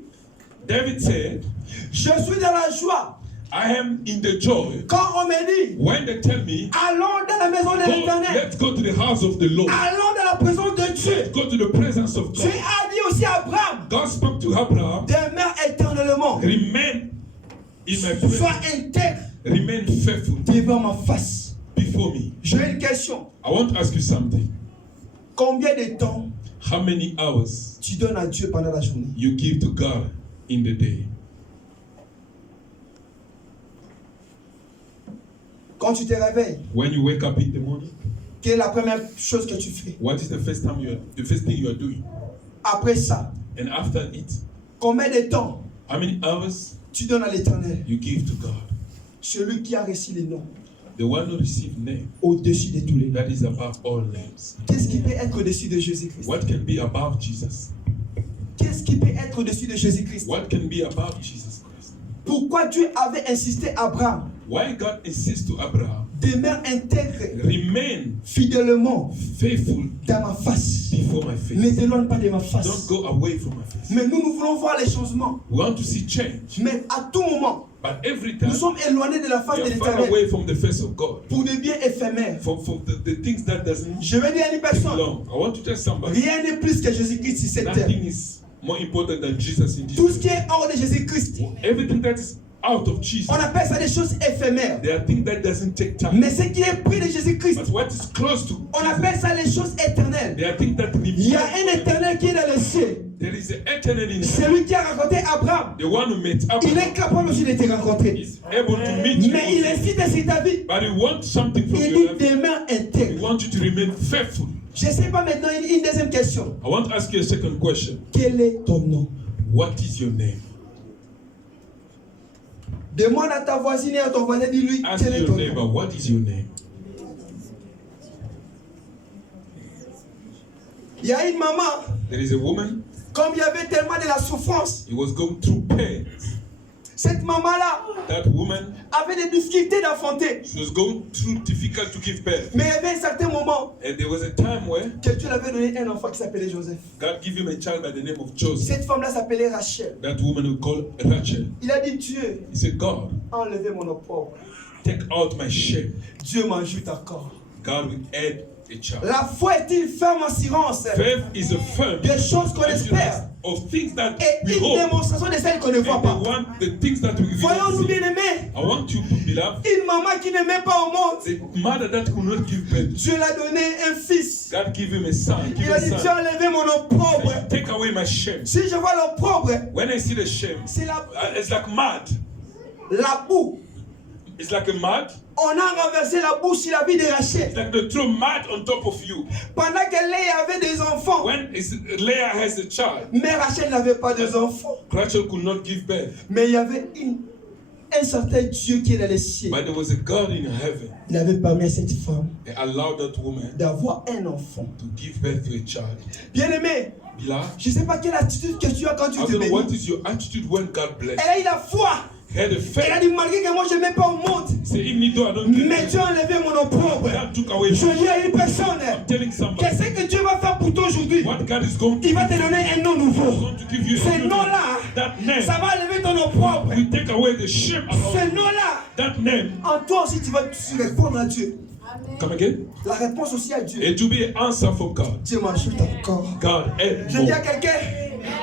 David said, je suis dans la joie. I am in the joy Quand on me dit, when they tell me, allons dans la maison de go, l'éternel, let's go to the house of the Lord. allons dans la présence de Dieu. Let's go to the presence of Dieu God. a dit aussi à Abraham, God spoke to Abraham, demeure éternellement. remain in my Sois presence, intègre remain faithful devant ma face. before me. J'ai une question. I want to ask you something. Combien de temps How many hours tu donnes à Dieu pendant la journée? you give to God in the day? Quand tu te réveilles, When you wake up in the morning, quelle est la première chose que tu fais? what is the first thing you are doing? Après ça, And after it, combien de temps how many hours tu donnes à l'éternel? you give to God? Celui qui a reçu les noms The one who received name au-dessus de tous les noms. that is above all names. Qu'est-ce qui peut être au-dessus de Jésus-Christ? What can be above Jesus? Qu'est-ce qui peut être au-dessus de Jésus-Christ? What can be above Jesus Christ? Pourquoi Dieu avait insisté à Abraham? Why God insists to Abraham, Demeure intègre remain fidèlement faithful dans ma face. before my face. Ne t'éloigne pas de ma Don't face. go away from my face. Mais nous voulons voir les changements. We want to see change, Mais à tout moment, but every nous time sommes éloignés de la face we de are far l'éternel away from the face of God. pour des biens éphémères. For the things that doesn't Je vais dire à une personne, belong. I want to tell somebody, rien n'est plus que Jésus-Christ sur cette terre. nothing is more important than Jesus in this Tout ce world. qui est hors de Jésus-Christ, Everything that is out of Jesus, on appelle ça des choses éphémères. there are things that doesn't take time. Mais ce qui est pris de Jésus-Christ, But what is close to on Jesus, appelle ça les choses éternelles. there are things that Il y a un remain. éternel qui est dans le ciel. There is an eternal in C'est heaven. lui qui a rencontré Abraham. The one who met Il Abraham est capable aussi de te rencontrer. is able to meet you. Mais il also. insiste sur ta vie. But he wants something from Il your dit life. demeure He intègre. wants you to remain faithful. Je ne sais pas maintenant une deuxième question. I want to ask you a second question. Quel est ton nom? What is your name? Demande à ta voisine et à ton voisin, dis-lui Ask quel est your ton neighbor, nom. what is your name? Il y a une maman, There is a woman, comme il y avait tellement de la souffrance, he was going through pain. cette maman-là That woman, avait des difficultés d'enfanter. she was going through difficult to give birth. Mais il y avait un certain moment And there was a time where que Dieu lui avait donné un enfant qui s'appelait Joseph. God gave him a child by the name of Joseph. Cette femme-là s'appelait Rachel. That woman we call Rachel. Il a dit, Dieu, He said, God, enlevez mon opprobre. take out my shame. Dieu m'ajoute encore. God will add a child. La foi est une ferme assurance Faith is a firm des choses qu'on espère of things that et we une hope. démonstration de celles qu'on ne voit And pas. the one, the things that we Voyons-nous see. bien aimés, I want you, beloved, une maman qui ne met pas au monde, the mother that could not give birth. Dieu l'a donné un fils. God give him a son. Give Il a dit, him a Dieu son. a enlevé mon opprobre. Take away my shame. Si je vois l'opprobre, When I see the shame, c'est it's like mud. la boue. It's like a mud. On a renversé la boue sur la vie de Rachel. It's like they throw mud on top of you. Pendant que Léa avait des enfants, When Leah has a child, mais Rachel n'avait pas d'enfants. Rachel could not give birth. Mais il y avait un certain Dieu qui est dans les cieux. But there was a God in heaven Il avait permis à cette femme that allowed that woman d'avoir un enfant. to give birth to a child. Bien-aimé, Beloved, je ne sais pas quelle attitude que tu as quand tu I te don't know what bénis. is your attitude when God bless. Elle a eu la foi. Had a Elle a faith. dit, malgré que moi je ne mets pas au monde, Say, even though I don't get mais it, Dieu a enlevé mon opprobre. God took away. Je dis à une personne, I'm telling somebody qu'est-ce que Dieu va faire pour toi aujourd'hui? what God is going to Il va te donner un nom nouveau. going to give you Ce a new name. nom-là, That name ça va lever ton nom propre. will take away the shame about Ce you. nom-là, That name, en toi aussi, tu vas répondre à Dieu. come again, La réponse aussi à Dieu. it will be an answer from God. Dieu m'ajoute encore. God, add Je dis à more. quelqu'un,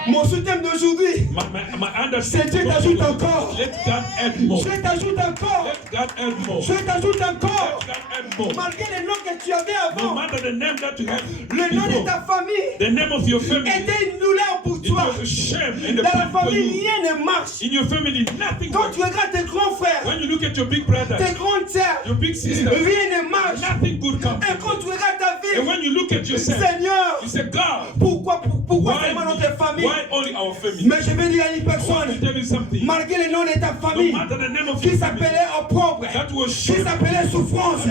mon soutien d'aujourd'hui, My c'est Dieu t'ajoute encore. let God add more. Dieu t'ajoute encore. Let God add more. Dieu t'ajoute encore. Let God add more. Malgré les noms que tu avais No avant, matter the name that you had le nom de before, ta famille the name of your family, était une douleur pour it toi. was a shame and a Dans la pain for famille, you. rien ne marche. In your family, nothing Quand works. tu regardes tes grands frères, When you look at your big brother, tes grandes sœurs, your big sister, rien ne marche. nothing good comes. Et quand tu regardes ta And vie, when you look at yourself, Seigneur, you say, God, pourquoi why, seulement notre famille? why only our family? Mais je vais dire à une I want personne, to tell you something. malgré le nom de ta No famille, matter the name of qui your family, s'appelait opprobre, that was qui shame. s'appelait souffrance,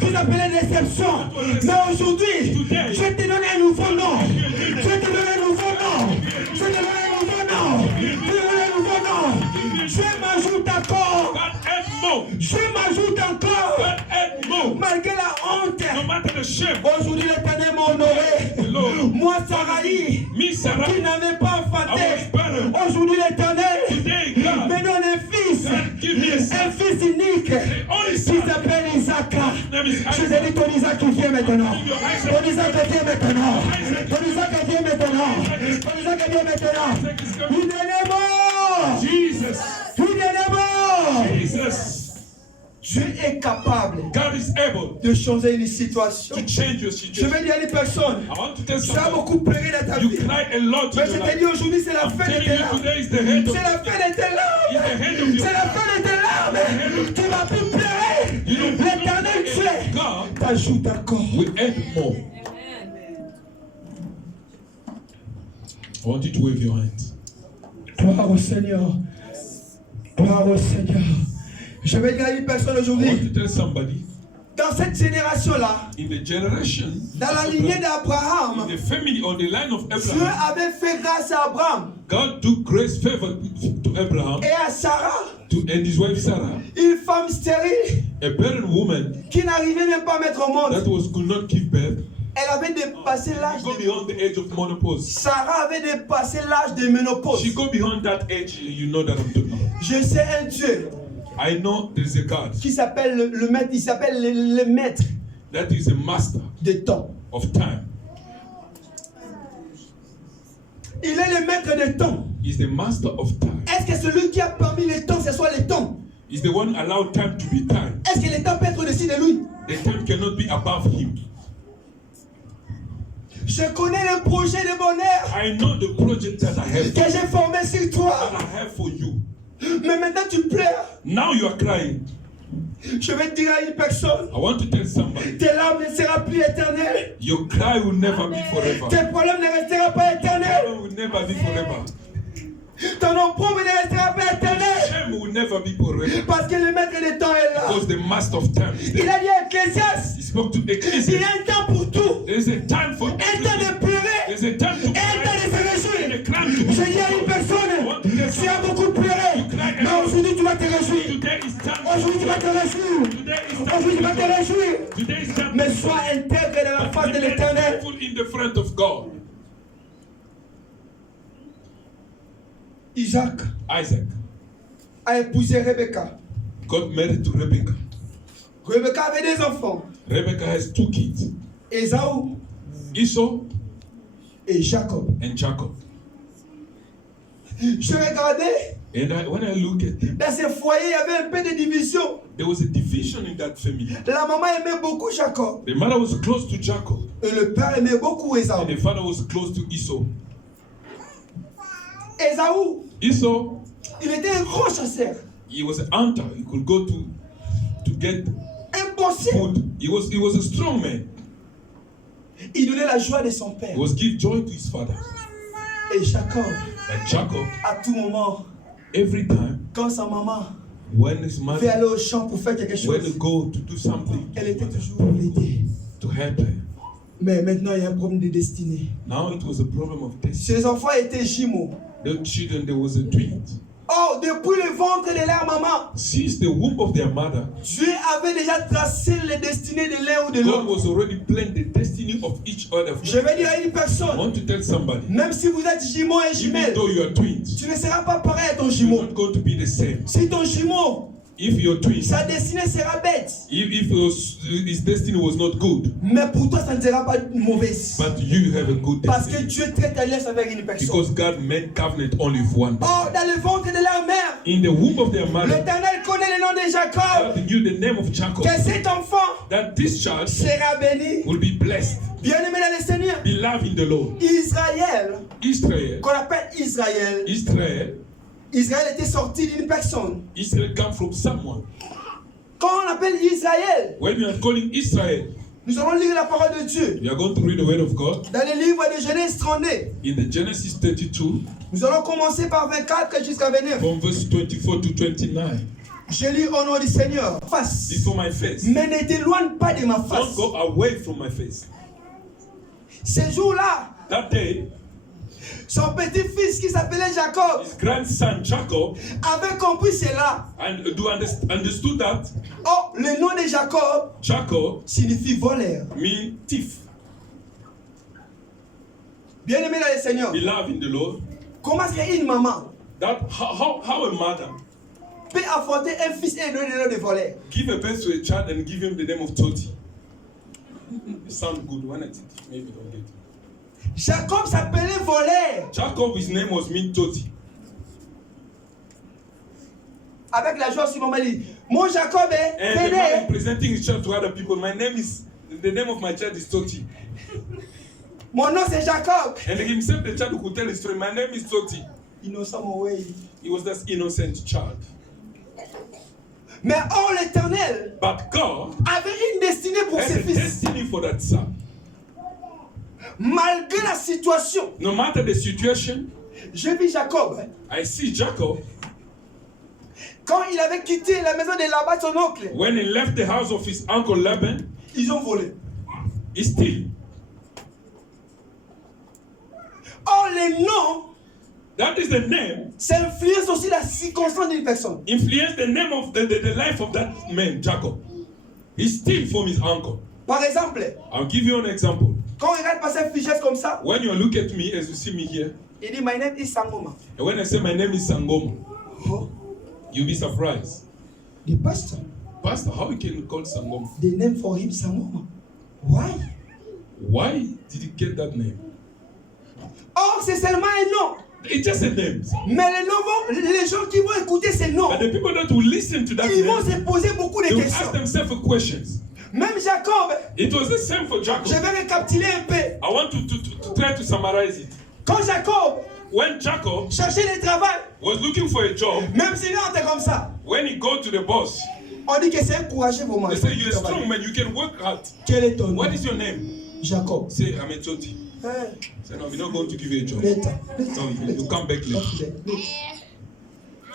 qui s'appelait déception. Mais aujourd'hui, je te donne un nouveau nom. Je te donne un nouveau nom. Je te donne un nouveau nom. Je te donne un nouveau nom. Je m'ajoute encore. God add more. Je m'ajoute encore. God add more. Malgré la honte. No matter the shame. Aujourd'hui, l'Éternel m'a honoré. Moi, Sarahi, Me, Sarah, qui n'avais pas I was enfanté. barren. Aujourd'hui, l'Éternel Today, God, me donne un fils. God, give me a son. Un fils unique. Only Qui son. s'appelle Isaac. His name is Je te Isaac. dis ton Isaac qui vient maintenant. Ton Isaac qui vient maintenant. Ton Isaac qui vient maintenant. Ton Isaac qui vient maintenant. Il est mort. Jesus. Il est mort. Jesus. Dieu est capable God is able de changer une situation. to change your Je situation. vais dire à une personne, I want to tell tu as somebody, beaucoup pleuré dans ta you vie. cry a lot in Mais je your te life. dis aujourd'hui, c'est la I'm fin de telling tes you larmes. today is the end of C'est la fin de tes larmes. It's the end of your C'est la fin de tes larmes. Tu vas plus pleurer. L'éternel Dieu God t'ajoute encore. will add more. I want you to wave your hands. Gloire au Seigneur. Gloire au Seigneur. Je vais dire à une personne I want aujourd'hui, to tell somebody dans cette génération-là, in the generation, dans la lignée in d'Abraham, the family or the line of Dieu Abraham, avait fait grâce à Abraham God took grace favor to Abraham et à Sarah, and his wife Sarah, une femme stérile a barren woman qui n'arrivait même pas à mettre au monde. could not give birth, Elle avait dépassé l'âge go de... beyond the age of menopause. Sarah avait dépassé l'âge de ménopause. She go beyond that age, you know that I'm talking about. Je sais un Dieu I know there is a God qui s'appelle le maître, il s'appelle le maître that is a master des temps. of time. Il est le maître des temps. He's the master of time. Est-ce que celui qui a parmi les temps, ce soit les temps? He's the one allowed time to be time. Est-ce que les temps peuvent être au-dessus de lui? The time cannot be above him. Je connais le projet de bonheur I know the project that I have que j'ai formé sur toi. that I have for you. Mais maintenant tu pleures. Now you are crying. Je vais dire à une personne, I want to tell somebody, tes larmes ne seront plus éternelles. your cry will never be forever. Tes problèmes ne resteront pas éternels. Your will never be forever. Ton opprobre ne restera pas éternel. Shame will never be forever. Parce que le maître des temps est là. Because the master of time is Il there. a dit à Ecclésiaste, He spoke to il y Ecclesiastes. a un temps pour tout. There is a time for Un temps de pleurer. There's a time to Et un temps de cry. se And a réjouir. time to Je dis à une personne, tu as beaucoup pleuré. Mais aujourd'hui tu vas te réjouir. Today is time. Aujourd'hui tu vas te réjouir. Today is Aujourd'hui tu vas time. te réjouir. Today is time. Mais sois intègre dans la face de l'éternel. Faithful in the front of God. Isaac Isaac a épousé Rebecca. got married to Rebecca. Rebecca avait des enfants. Rebecca has 2 kids, Ésaü Esau et Jacob. and Jacob. Je regardais, And when I look at them, dans ce foyer, il y avait un peu de division. there was a division in that family. La maman aimait beaucoup Jacob. The mother was close to Jacob, Et le père aimait beaucoup and Ésaü. the father was close to Esau. Ésaü, Esau, il était un grand chasseur. he was an hunter. He could go to get Un bossé. food. He was a strong man. Il donnait la joie de son père. He was give joy to his father. Et Jacob, But Jacob, à tout moment, every time quand sa maman when his devait mother aller au champ pour faire quelque when chose, to go to do something, elle était toujours pour l'aider. to help her. Mais maintenant, il y a un problème de destinée. Now it was a problem of destiny. Ses enfants étaient jumeaux. The children, there was a twin. Oh, Oh, depuis le ventre de leur maman, Since the womb of their mother, Dieu avait déjà tracé les destinées de l'un ou de God l'autre. was already planned the destiny of each other. Je vais dire à une I personne, want to tell somebody, même si vous êtes jumeau et even jumelle, though you are twins, tu ne seras pas pareil à ton you're jumeau. not going to be the same. Si ton jumeau, If you're twins, sa destinée sera bête, if his destiny was not good, mais pour toi, ça ne sera pas mauvaise. but you have a good Parce que destiny, Dieu traite alliance avec une personne. because God made covenant only with one. Oh, dans le ventre de leur mère, In the womb of their mother, l'Éternel connaît le nom de Jacob. God knew the name of Jacob, Que cet enfant that this child sera béni. will be blessed, Bien-aimé dans le Seigneur, beloved in the Lord. Israël, Israel, qu'on appelle Israël, Israël était sorti d'une personne. Israel come from someone. Quand on appelle Israël, When we are calling Israel, nous allons lire la parole de Dieu. we are going to read the word of God Dans le livre de Genèse 32, in the Genesis 32, nous allons commencer par 24 jusqu'à 29. from verse 24 to 29. Je lis au nom du Seigneur. Face. Before my face, Mais ne t'éloigne pas de ma don't face. go away from my face. Ce jour-là, That day, son petit-fils qui s'appelait Jacob his grandson Jacob avait compris cela. understood that Oh, le nom de Jacob Jacob signifie voleur. means thief. Bien-aimé dans le Seigneur, Beloved in the Lord, comment est-ce qu'une maman that how a mother peut affronter un fils et donner le nom de voleur? give a birth to a child and give him the name of Toti. It sounds good when I did it. Maybe don't get it. Jacob s'appelait voleur. Jacob, his name was mean Toti. Avec la joie sur mon mari. Mon Jacob est And the man vénère. presenting his child to other people. The name of my child is Toti. Mon nom c'est Jacob. And himself, the child could tell his story. My name is Toti. Innocent mon way. He was this innocent child. Mais oh l'Éternel But God avait une destinée pour has ses a fils. destiny for that son. Malgré la situation, No matter the situation, je vis Jacob. I see Jacob, Quand il avait quitté la maison de Laban, son oncle, when he left the house of his uncle Laban, ils ont volé. he still. Oh les noms, That is the name, ça influence aussi la circonstance d'une personne. influenced the name of the life of that man, Jacob. He steal from his uncle. Par exemple, I'll give you an example. quand on regarde passer un fichier comme ça, When you look at me, as you see me here, il dit my name is Sangoma. and when I say my name is Sangoma, Oh, you'll be surprised. the pastor, Pastor, how you can call Sangoma? the name for him Sangoma. Why? Why did he get that name? Oh, c'est seulement un nom. It's just a name. Mais les gens qui vont écouter ces noms, But the people that will listen to that ils vont name, se poser beaucoup de they will ask questions. themselves questions. Même Jacob, It was the same for je Jacob. vais récapituler un peu. I want to try to summarize it. Quand Jacob When Jacob cherchait le travail, was looking for a job, même s'il rentre comme ça, when he go to the boss, on dit que c'est un courageux vraiment. they say, you're a strong man, you can work hard. Quel est ton nom? What is your name? Jacob. Say, I'm a Toti. Hein? Say, no, we're not going to give you a job. Later. No, you come back later.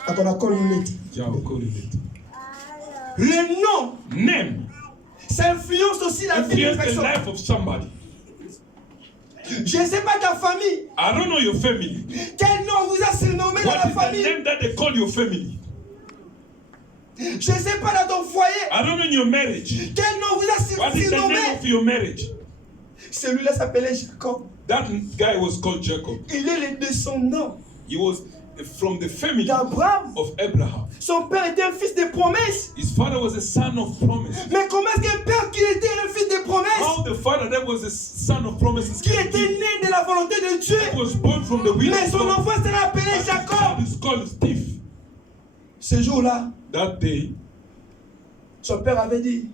On a connu later. Yeah, I'll call you later. Le nom, Name ça influence aussi la vie d'une influence the personne. life of somebody. Je ne sais pas ta famille. I don't know your family. Quel nom vous a surnommé dans What la is the famille? name that they call your family? Je ne sais pas dans ton foyer. I don't know in your marriage. Quel nom vous a What is the name surnommé? of your marriage? Celui-là s'appelait Jacob. That guy was called Jacob. Il est le descendant He was from the family d'Abraham. of Abraham. Son père était un fils de promesse. His father was a son of promise. Mais comment est-ce qu'un père qui était un fils de promesse, How the father that was a son of promises qui can était give, né de la volonté de Dieu, was born from the will mais of son God. enfant sera appelé But his Jacob. child is called Steve. Ce jour-là, That day, son père avait dit,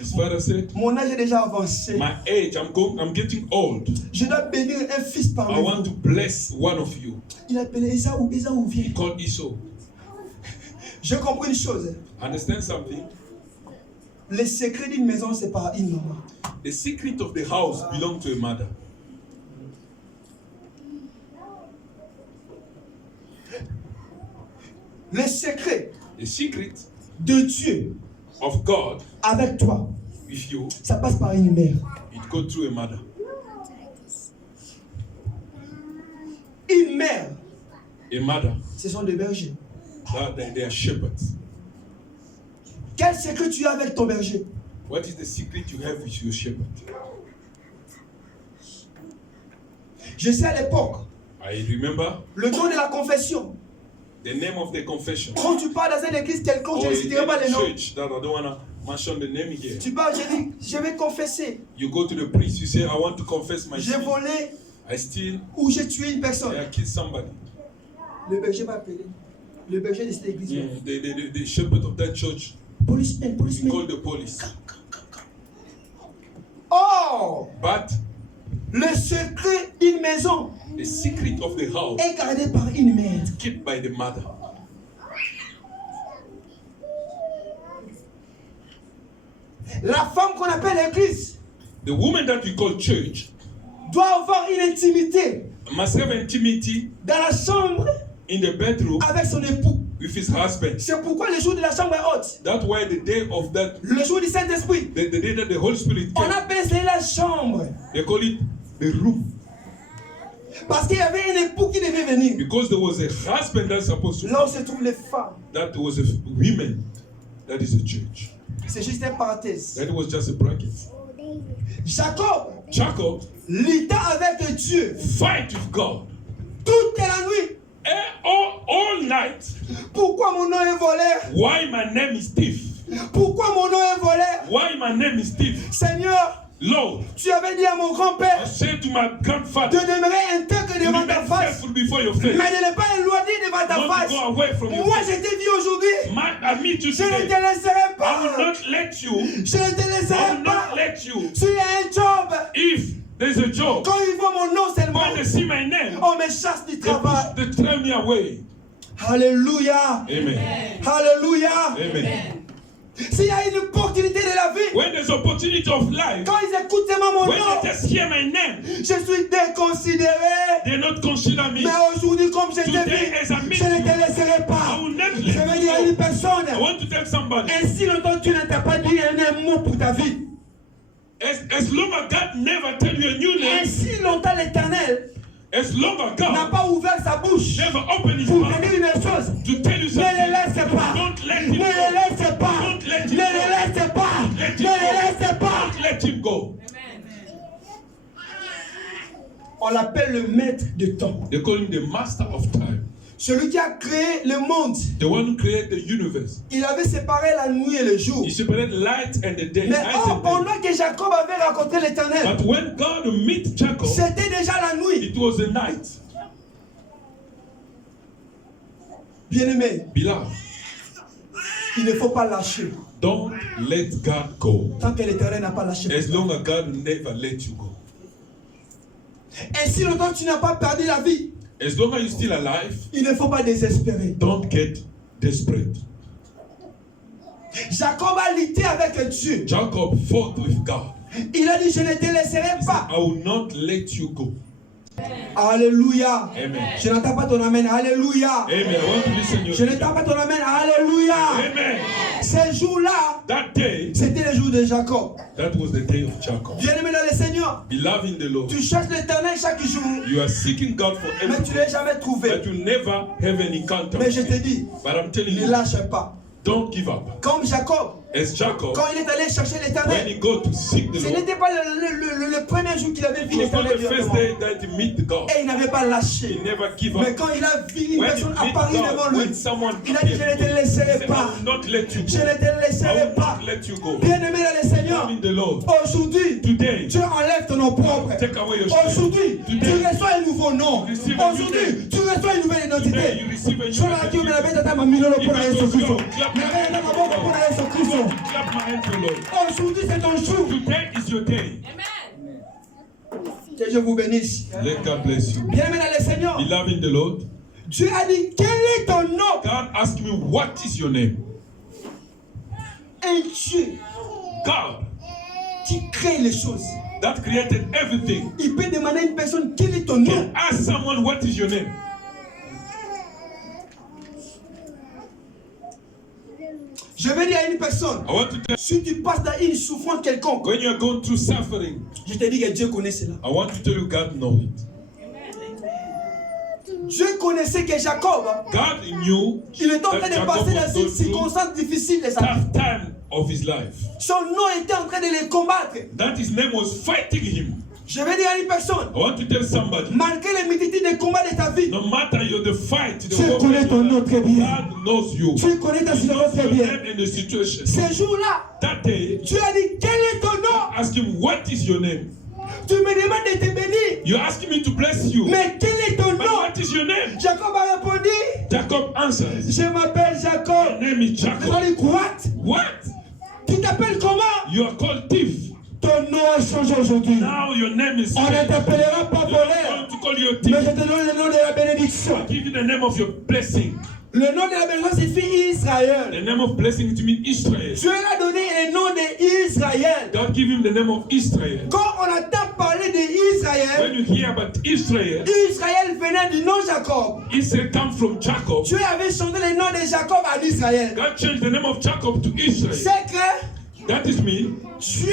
his father said, mon âge est déjà avancé. my age, I'm getting old. Je dois bénir un fils I parmi want vous. to bless one of you. Il a appelé Esaü. Esaü vient. Called Esau. J'ai compris une chose. Understand something? Le secret d'une maison, c'est par une maman. The secret of the house belongs to a mother. Le secret The secret de Dieu of God avec toi, with you, ça passe par une mère. it goes through a mother. Une mère, A mother, ce sont des bergers. They are shepherds. Quel secret tu as avec ton berger? What is the secret you have with your shepherd? Je sais à l'époque, I remember le nom de la confession. the name of the confession. Quand tu pars dans une église quelconque, je Or ne in citerai pas les any noms. church that I don't want to mention the name here. Tu pars, je dis, je vais confesser. You go to the priest, you say, I want to confess my J'ai sin. volé I steal, ou j'ai tué une personne. I kill somebody. Le berger va appeler. Le berger de cette église. The shepherd of that church, Policeman, he called the police. Oh! But Le secret d'une maison the secret of the house est gardé par une mère. kept by the mother. La femme qu'on appelle église The woman that we call church doit avoir une intimité must have intimacy dans la chambre in the bedroom avec son époux. with his husband. C'est pourquoi le jour de la chambre est haute. That's why the day of that, Le jour du Saint-Esprit, the day that the Holy Spirit on came, appelle cela la chambre. they call it the room. Parce qu'il y avait un époux qui devait venir. Because there was a husband that's supposed to Là où se trouvent les femmes. that was a women. That is a church. C'est juste une parenthèse. That was just a bracket. Jacob Jacob lutta avec Dieu fight with God toute la nuit. all night. Pourquoi mon nom est volé? Why my name is thief? Pourquoi mon nom est volé? Why my name is thief? Seigneur, Lord, tu avais dit à mon I grand-père said to my de grandfather, demeurer intègre to devant ta remain face, faithful before your face, mais de ne pas éloigner devant ta not to face. go away from your Moi, face. je t'ai dit aujourd'hui, I meet you je ne te today. laisserai I will pas. not let you. Je ne te I laisserai will pas. not let you. S'il y a un job, If there's a job, quand ils voient mon nom seulement, when they see my name, on me chasse du travail. they throw me away. Alléluia. Amen. Alléluia. Amen. S'il y a une opportunité de la vie, When there's opportunity of life, quand ils écoutent seulement mon when nom, they just hear my name, je suis déconsidéré. they not consider me. Mais aujourd'hui, comme je t'ai Today, vu, as I meet je ne te you, laisserai pas. I will not Je vais let dire à you une go. personne, I want to tell somebody, ainsi longtemps tu ne t'as pas dit un mot pour ta vie. as long as God never tell you a new name, Ainsi longtemps l'Éternel as long as n'a God pas ouvert sa bouche never open his pour mouth te dire une chose. to tell you Ne le something, laisse pas. don't let Ne him le go. laisse pas. Don't let Ne him le go. laisse pas. Let Ne him le laisse go. pas. Don't let him go. On l'appelle le maître de temps. They call him the master of time. Celui qui a créé le monde. The one who created the universe. Il avait séparé la nuit et le jour. He separated light and the day. Mais night or, and day. pendant que Jacob avait rencontré l'Éternel, But when God met Jacob, c'était déjà la nuit. it was the night. Bien-aimé, Beloved, il ne faut pas lâcher. don't let God go. Tant que l'Éternel n'a pas lâché. As long as God will never let you go. Ainsi longtemps tu n'as pas perdu la vie, As long as you're still alive, il ne faut pas désespérer. don't get desperate. Jacob a lutté avec Dieu. Jacob fought with God. Il a dit, je ne te laisserai He said, pas. I will not let you go. Alléluia. Amen. Je n'entends pas ton amen. Alléluia. Amen. I want to listen to Je you. n'entends pas ton amen. Alléluia. Amen. Ces jours-là, That day, c'était le jour de Jacob. that was the day of Jacob. Bien-aimé dans le Seigneur, Beloved in the Lord, tu cherches l'Éternel chaque jour, you are seeking God for mais tu ne everything, l'as jamais trouvé. but you never have an encounter. Mais je with te Him. dis, But I'm telling ne you, lâche pas. don't give up. Comme Jacob, As Jacob, quand il est allé chercher when l'Éternel, he go to seek the ce Lord, n'était pas le premier jour qu'il avait vu it was not l'Éternel the first directement. day that he meet God. Et il n'avait pas He lâché. never give Mais up. quand il a vu une When he personne meet apparaître devant God, lui, when someone il a dit, je ne te he laisserai said, pas. I will not let you Je go. ne te I laisserai will pas. not let you go. Bien-aimé dans le Seigneur, In the Lord, aujourd'hui, today, Dieu enlève ton nom propre. take away your shame. Aujourd'hui, tu Today, reçois un nouveau nom. Receive a new Aujourd'hui, name. tu reçois une nouvelle today identité. you receive a new Sono la chiusa la identity. vita da mammino lo pone Gesù Cristo. Clap La vita da bocca pone Gesù Cristo. Clap my hands, O Lord. Aujourd'hui, c'est ton jour. Today is your day. Que Dieu vous bénisse. Let God bless you. Bien-aimé dans le Seigneur, Beloved in the Lord, Dieu a dit, quel est ton nom? God asked me, what is your name? Un Dieu God, qui crée les choses. that created everything, Il peut demander à une personne, quel est ton nom? can ask someone, what is your name? Je vais dire à une personne, I want to tell si tu passes dans une souffrance quelconque, you, when you are going through suffering, je te dis que Dieu connaît cela. I want to tell you, God knows it. Dieu connaissait que Jacob, God knew il était en train that de Jacob passer was dans une going through circonstance difficile de sa vie. tough time of his life. Son nom était en train de le combattre. That his name was fighting him. Je vais dire à une personne, I want to tell somebody, malgré les multitudes de combats de ta vie, no matter you're the fight, the Tu war, connais ton nom très bien. God knows you. Tu connais ta He situation knows très your bien. name and the situation. ce jour-là, That day, tu as dit, quel est ton nom? ask him, what is your name? Tu me demandes de te bénir. You're asking me to bless you. Mais quel est ton But nom? what is your name? Jacob a répondu, Jacob answers, je m'appelle your Jacob. name is Il Jacob. a dit, what? What? Tu t'appelles comment? You are called thief. Ton nom a changé aujourd'hui. Now your name is On ne changed. t'appellera pas You're voleur, going to call you a mais thief. je te donne le nom de la bénédiction. I'll give you the name of your blessing. Le nom de la bénédiction signifie Israël. The name of blessing to mean Israel. Dieu a donné le nom d'Israël. God give him the name of Israel. Quand on entend parler d'Israël, When you hear about Israel, Israël venait du nom Jacob. Israel comes from Jacob. Dieu avait changé le nom de Jacob à Israël. God changed the name of Jacob to Israel. C'est que That is me, Dieu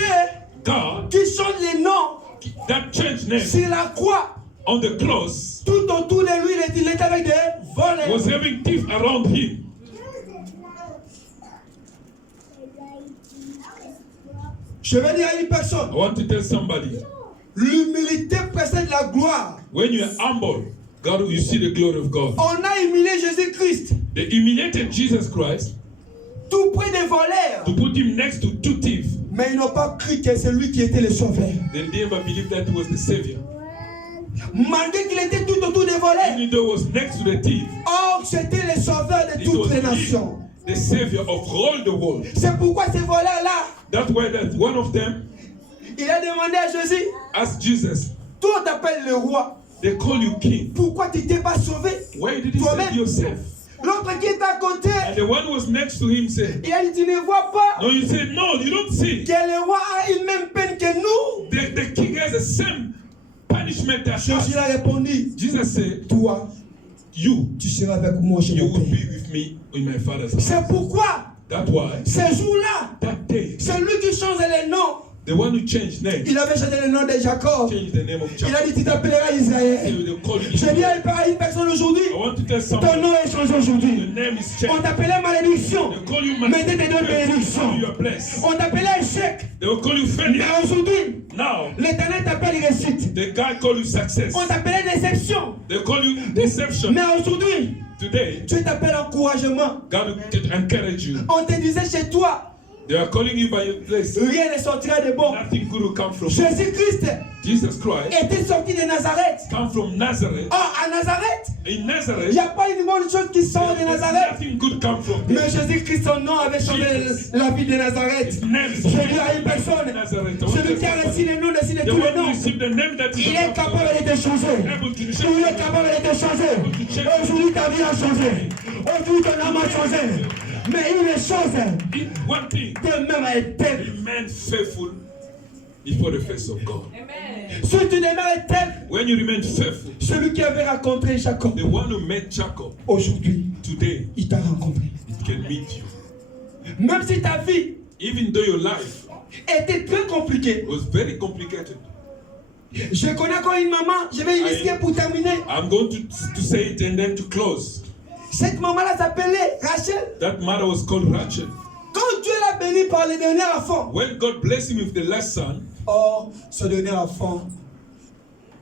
God, qui change les noms that changed name sur la croix. on the cross Tout autour de lui, il était avec des voleurs. was having thieves around him. Je vais dire à une personne, I want to tell somebody, l'humilité précède la gloire. when you are humble, God, you see the glory of God. On a humilié Jésus-Christ They humiliated Jesus Christ tout près des voleurs. to put him next to two thieves. Mais ils n'ont pas cru que c'est lui qui était le sauveur. They never believed that he was the Savior. Malgré qu'il était tout autour des voleurs. Even though he was next to the thief, Or, c'était le sauveur de it toutes was les him, nations. the Savior of all the world. C'est pourquoi ces voleurs-là, That's why that one of them il a demandé à Jésus, asked Jesus, toi on t'appelle le roi. they call you king. Pourquoi tu t'es pas sauvé? Why did you Toi-même. save yourself? L'autre qui est à côté, And the one who was next to him said, il a dit, tu ne vois pas no, you said, no, you don't see. que le roi a une même peine que nous? The king has the same punishment as Jésus us. a répondu, Jesus said, toi, you tu seras avec moi chez will mon père. be with me in my father's house. C'est pourquoi, That's why ce jour-là, that day, c'est lui qui change les noms. the one who changed name, Il avait changé le nom de Jacob. changed the name of Il a Jacob. dit, tu t'appelleras Israël. They call you Je dis Israel. à une personne aujourd'hui, I want to tell ton somebody, nom est changé the aujourd'hui. name is On changed. t'appelait malédiction. They call you Mais Dieu te donne man. bénédiction. You are blessed. On t'appelait échec. They will call you failure. Mais aujourd'hui, Now, l'Éternel t'appelle réussite. the guy call you success. On t'appelait déception. They call you deception. Mais aujourd'hui, Today, Dieu t'appelle encouragement. God will encourage you. On te disait chez toi, They are calling you by your place. rien ne sortira de bon. Nothing good will come from you. Jésus-Christ Jesus Christ était sorti de Nazareth. come from Nazareth. Or, à Nazareth, In il Nazareth, n'y a pas une bonne chose qui sort de Nazareth. nothing good come from there. Mais Jésus-Christ, son nom avait changé la vie de Nazareth. His name is Je dis à une personne, Nazareth. celui qui a reçu le nom de The tous les one who noms, received the name that is il est capable de te changer. able to Il est change. capable de te changer. Aujourd'hui, ta vie a changé. Aujourd'hui, ton âme a changé. Mais une chose, One thing, demeure éternelle. remain faithful before the face of God. Si tu demeures éternel, When you remain faithful, celui qui avait rencontré Jacob, the one who met Jacob aujourd'hui, today, il t'a rencontré. it can meet you. Même si ta vie Even though your life était très compliquée. was very complicated. Je connais encore une maman, je vais initier pour terminer. I'm going to say it and then to close. Cette maman-là s'appelait Rachel. That mother was called Rachel. Quand Dieu l'a bénie par le dernier enfant, When God blessed him with the last son, oh, ce dernier enfant,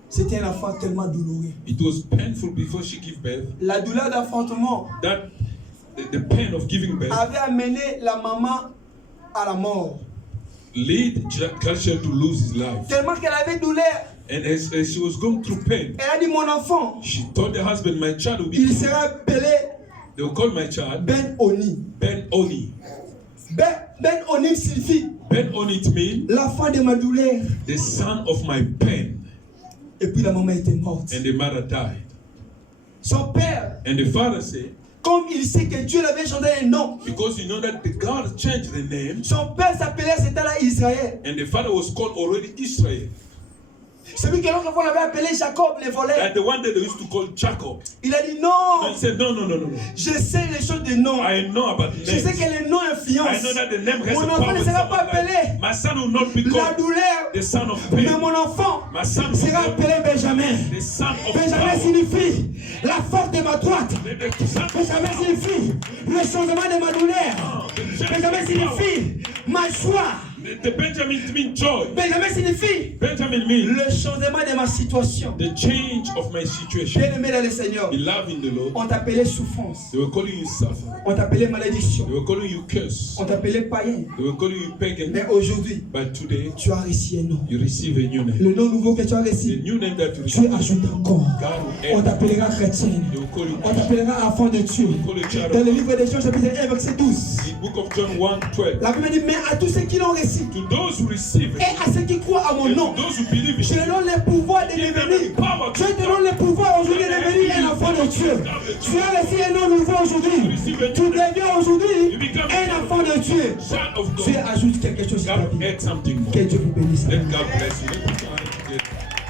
c'était un enfant tellement douloureux. it was painful before she gave birth. La douleur d'enfantement That the pain of giving birth avait amené la maman à la mort. led Rachel to lose his life. Tellement qu'elle avait douleur, And as she was going through pain, elle a dit, mon enfant, she told the husband, my child will be il killed. sera appelé They will call my child Ben Oni. Ben Oni. Ben Oni signifie Ben Oni, it means l'enfant de ma douleur. the son of my pain. Et puis la maman était morte. And the mother died. Son père, And the father said, comme il sait que Dieu l'avait changé un nom, because you know that the God changed the name, son père s'appelait à cet temps-là Israël. and the father was called already Israel. Celui que l'autre fois on avait appelé Jacob, le voleur. Like the one that they used to call Jacob. Il a dit And non. he said, no. Je sais les choses de nom. I know about Je sais names. que les noms I influencent. know that the name has Mon a enfant power ne with sera pas someone's life. appelé My son will not be la called douleur, the son of mais pain. mon enfant My son will sera be appelé Benjamin. the son of Benjamin power. signifie la force de ma droite. The son of Benjamin signifie le changement de ma douleur. Benjamin signifie ma joie. The Benjamin means joy. Benjamin signifie Benjamin means le changement de ma situation. the change of my situation. Bien-aimé dans le Seigneur, Beloved in the Lord, on t'appelait souffrance, they were calling you suffer. on t'appelait malédiction, They were calling you curse. on t'appelait païen. They were calling you pagan. Mais aujourd'hui, But today, tu as reçu un nom. you receive a new name. Le nom nouveau que tu as The reçu, new name that you tu receive, ajoutes encore. God will On add. t'appellera chrétien. They will call you On t'appellera enfant de Dieu. Call it child Dans of le God. livre de Jean, chapitre 1, verset 12. In book of John 1:12. La Bible dit, mais à tous ceux qui l'ont reçu, To those who receive et it, à ceux qui croient à mon and nom, to those who believe je it, donne le pouvoir de devenir. Je te donne le pouvoir aujourd'hui de devenir un enfant de Dieu. Tu as reçu un nom nouveau aujourd'hui. Tu deviens aujourd'hui un enfant de Dieu. child of Tu God. ajoutes quelque chose sur ta God will vie. add something more. Que Dieu vous bénisse. Let God bless you. Let me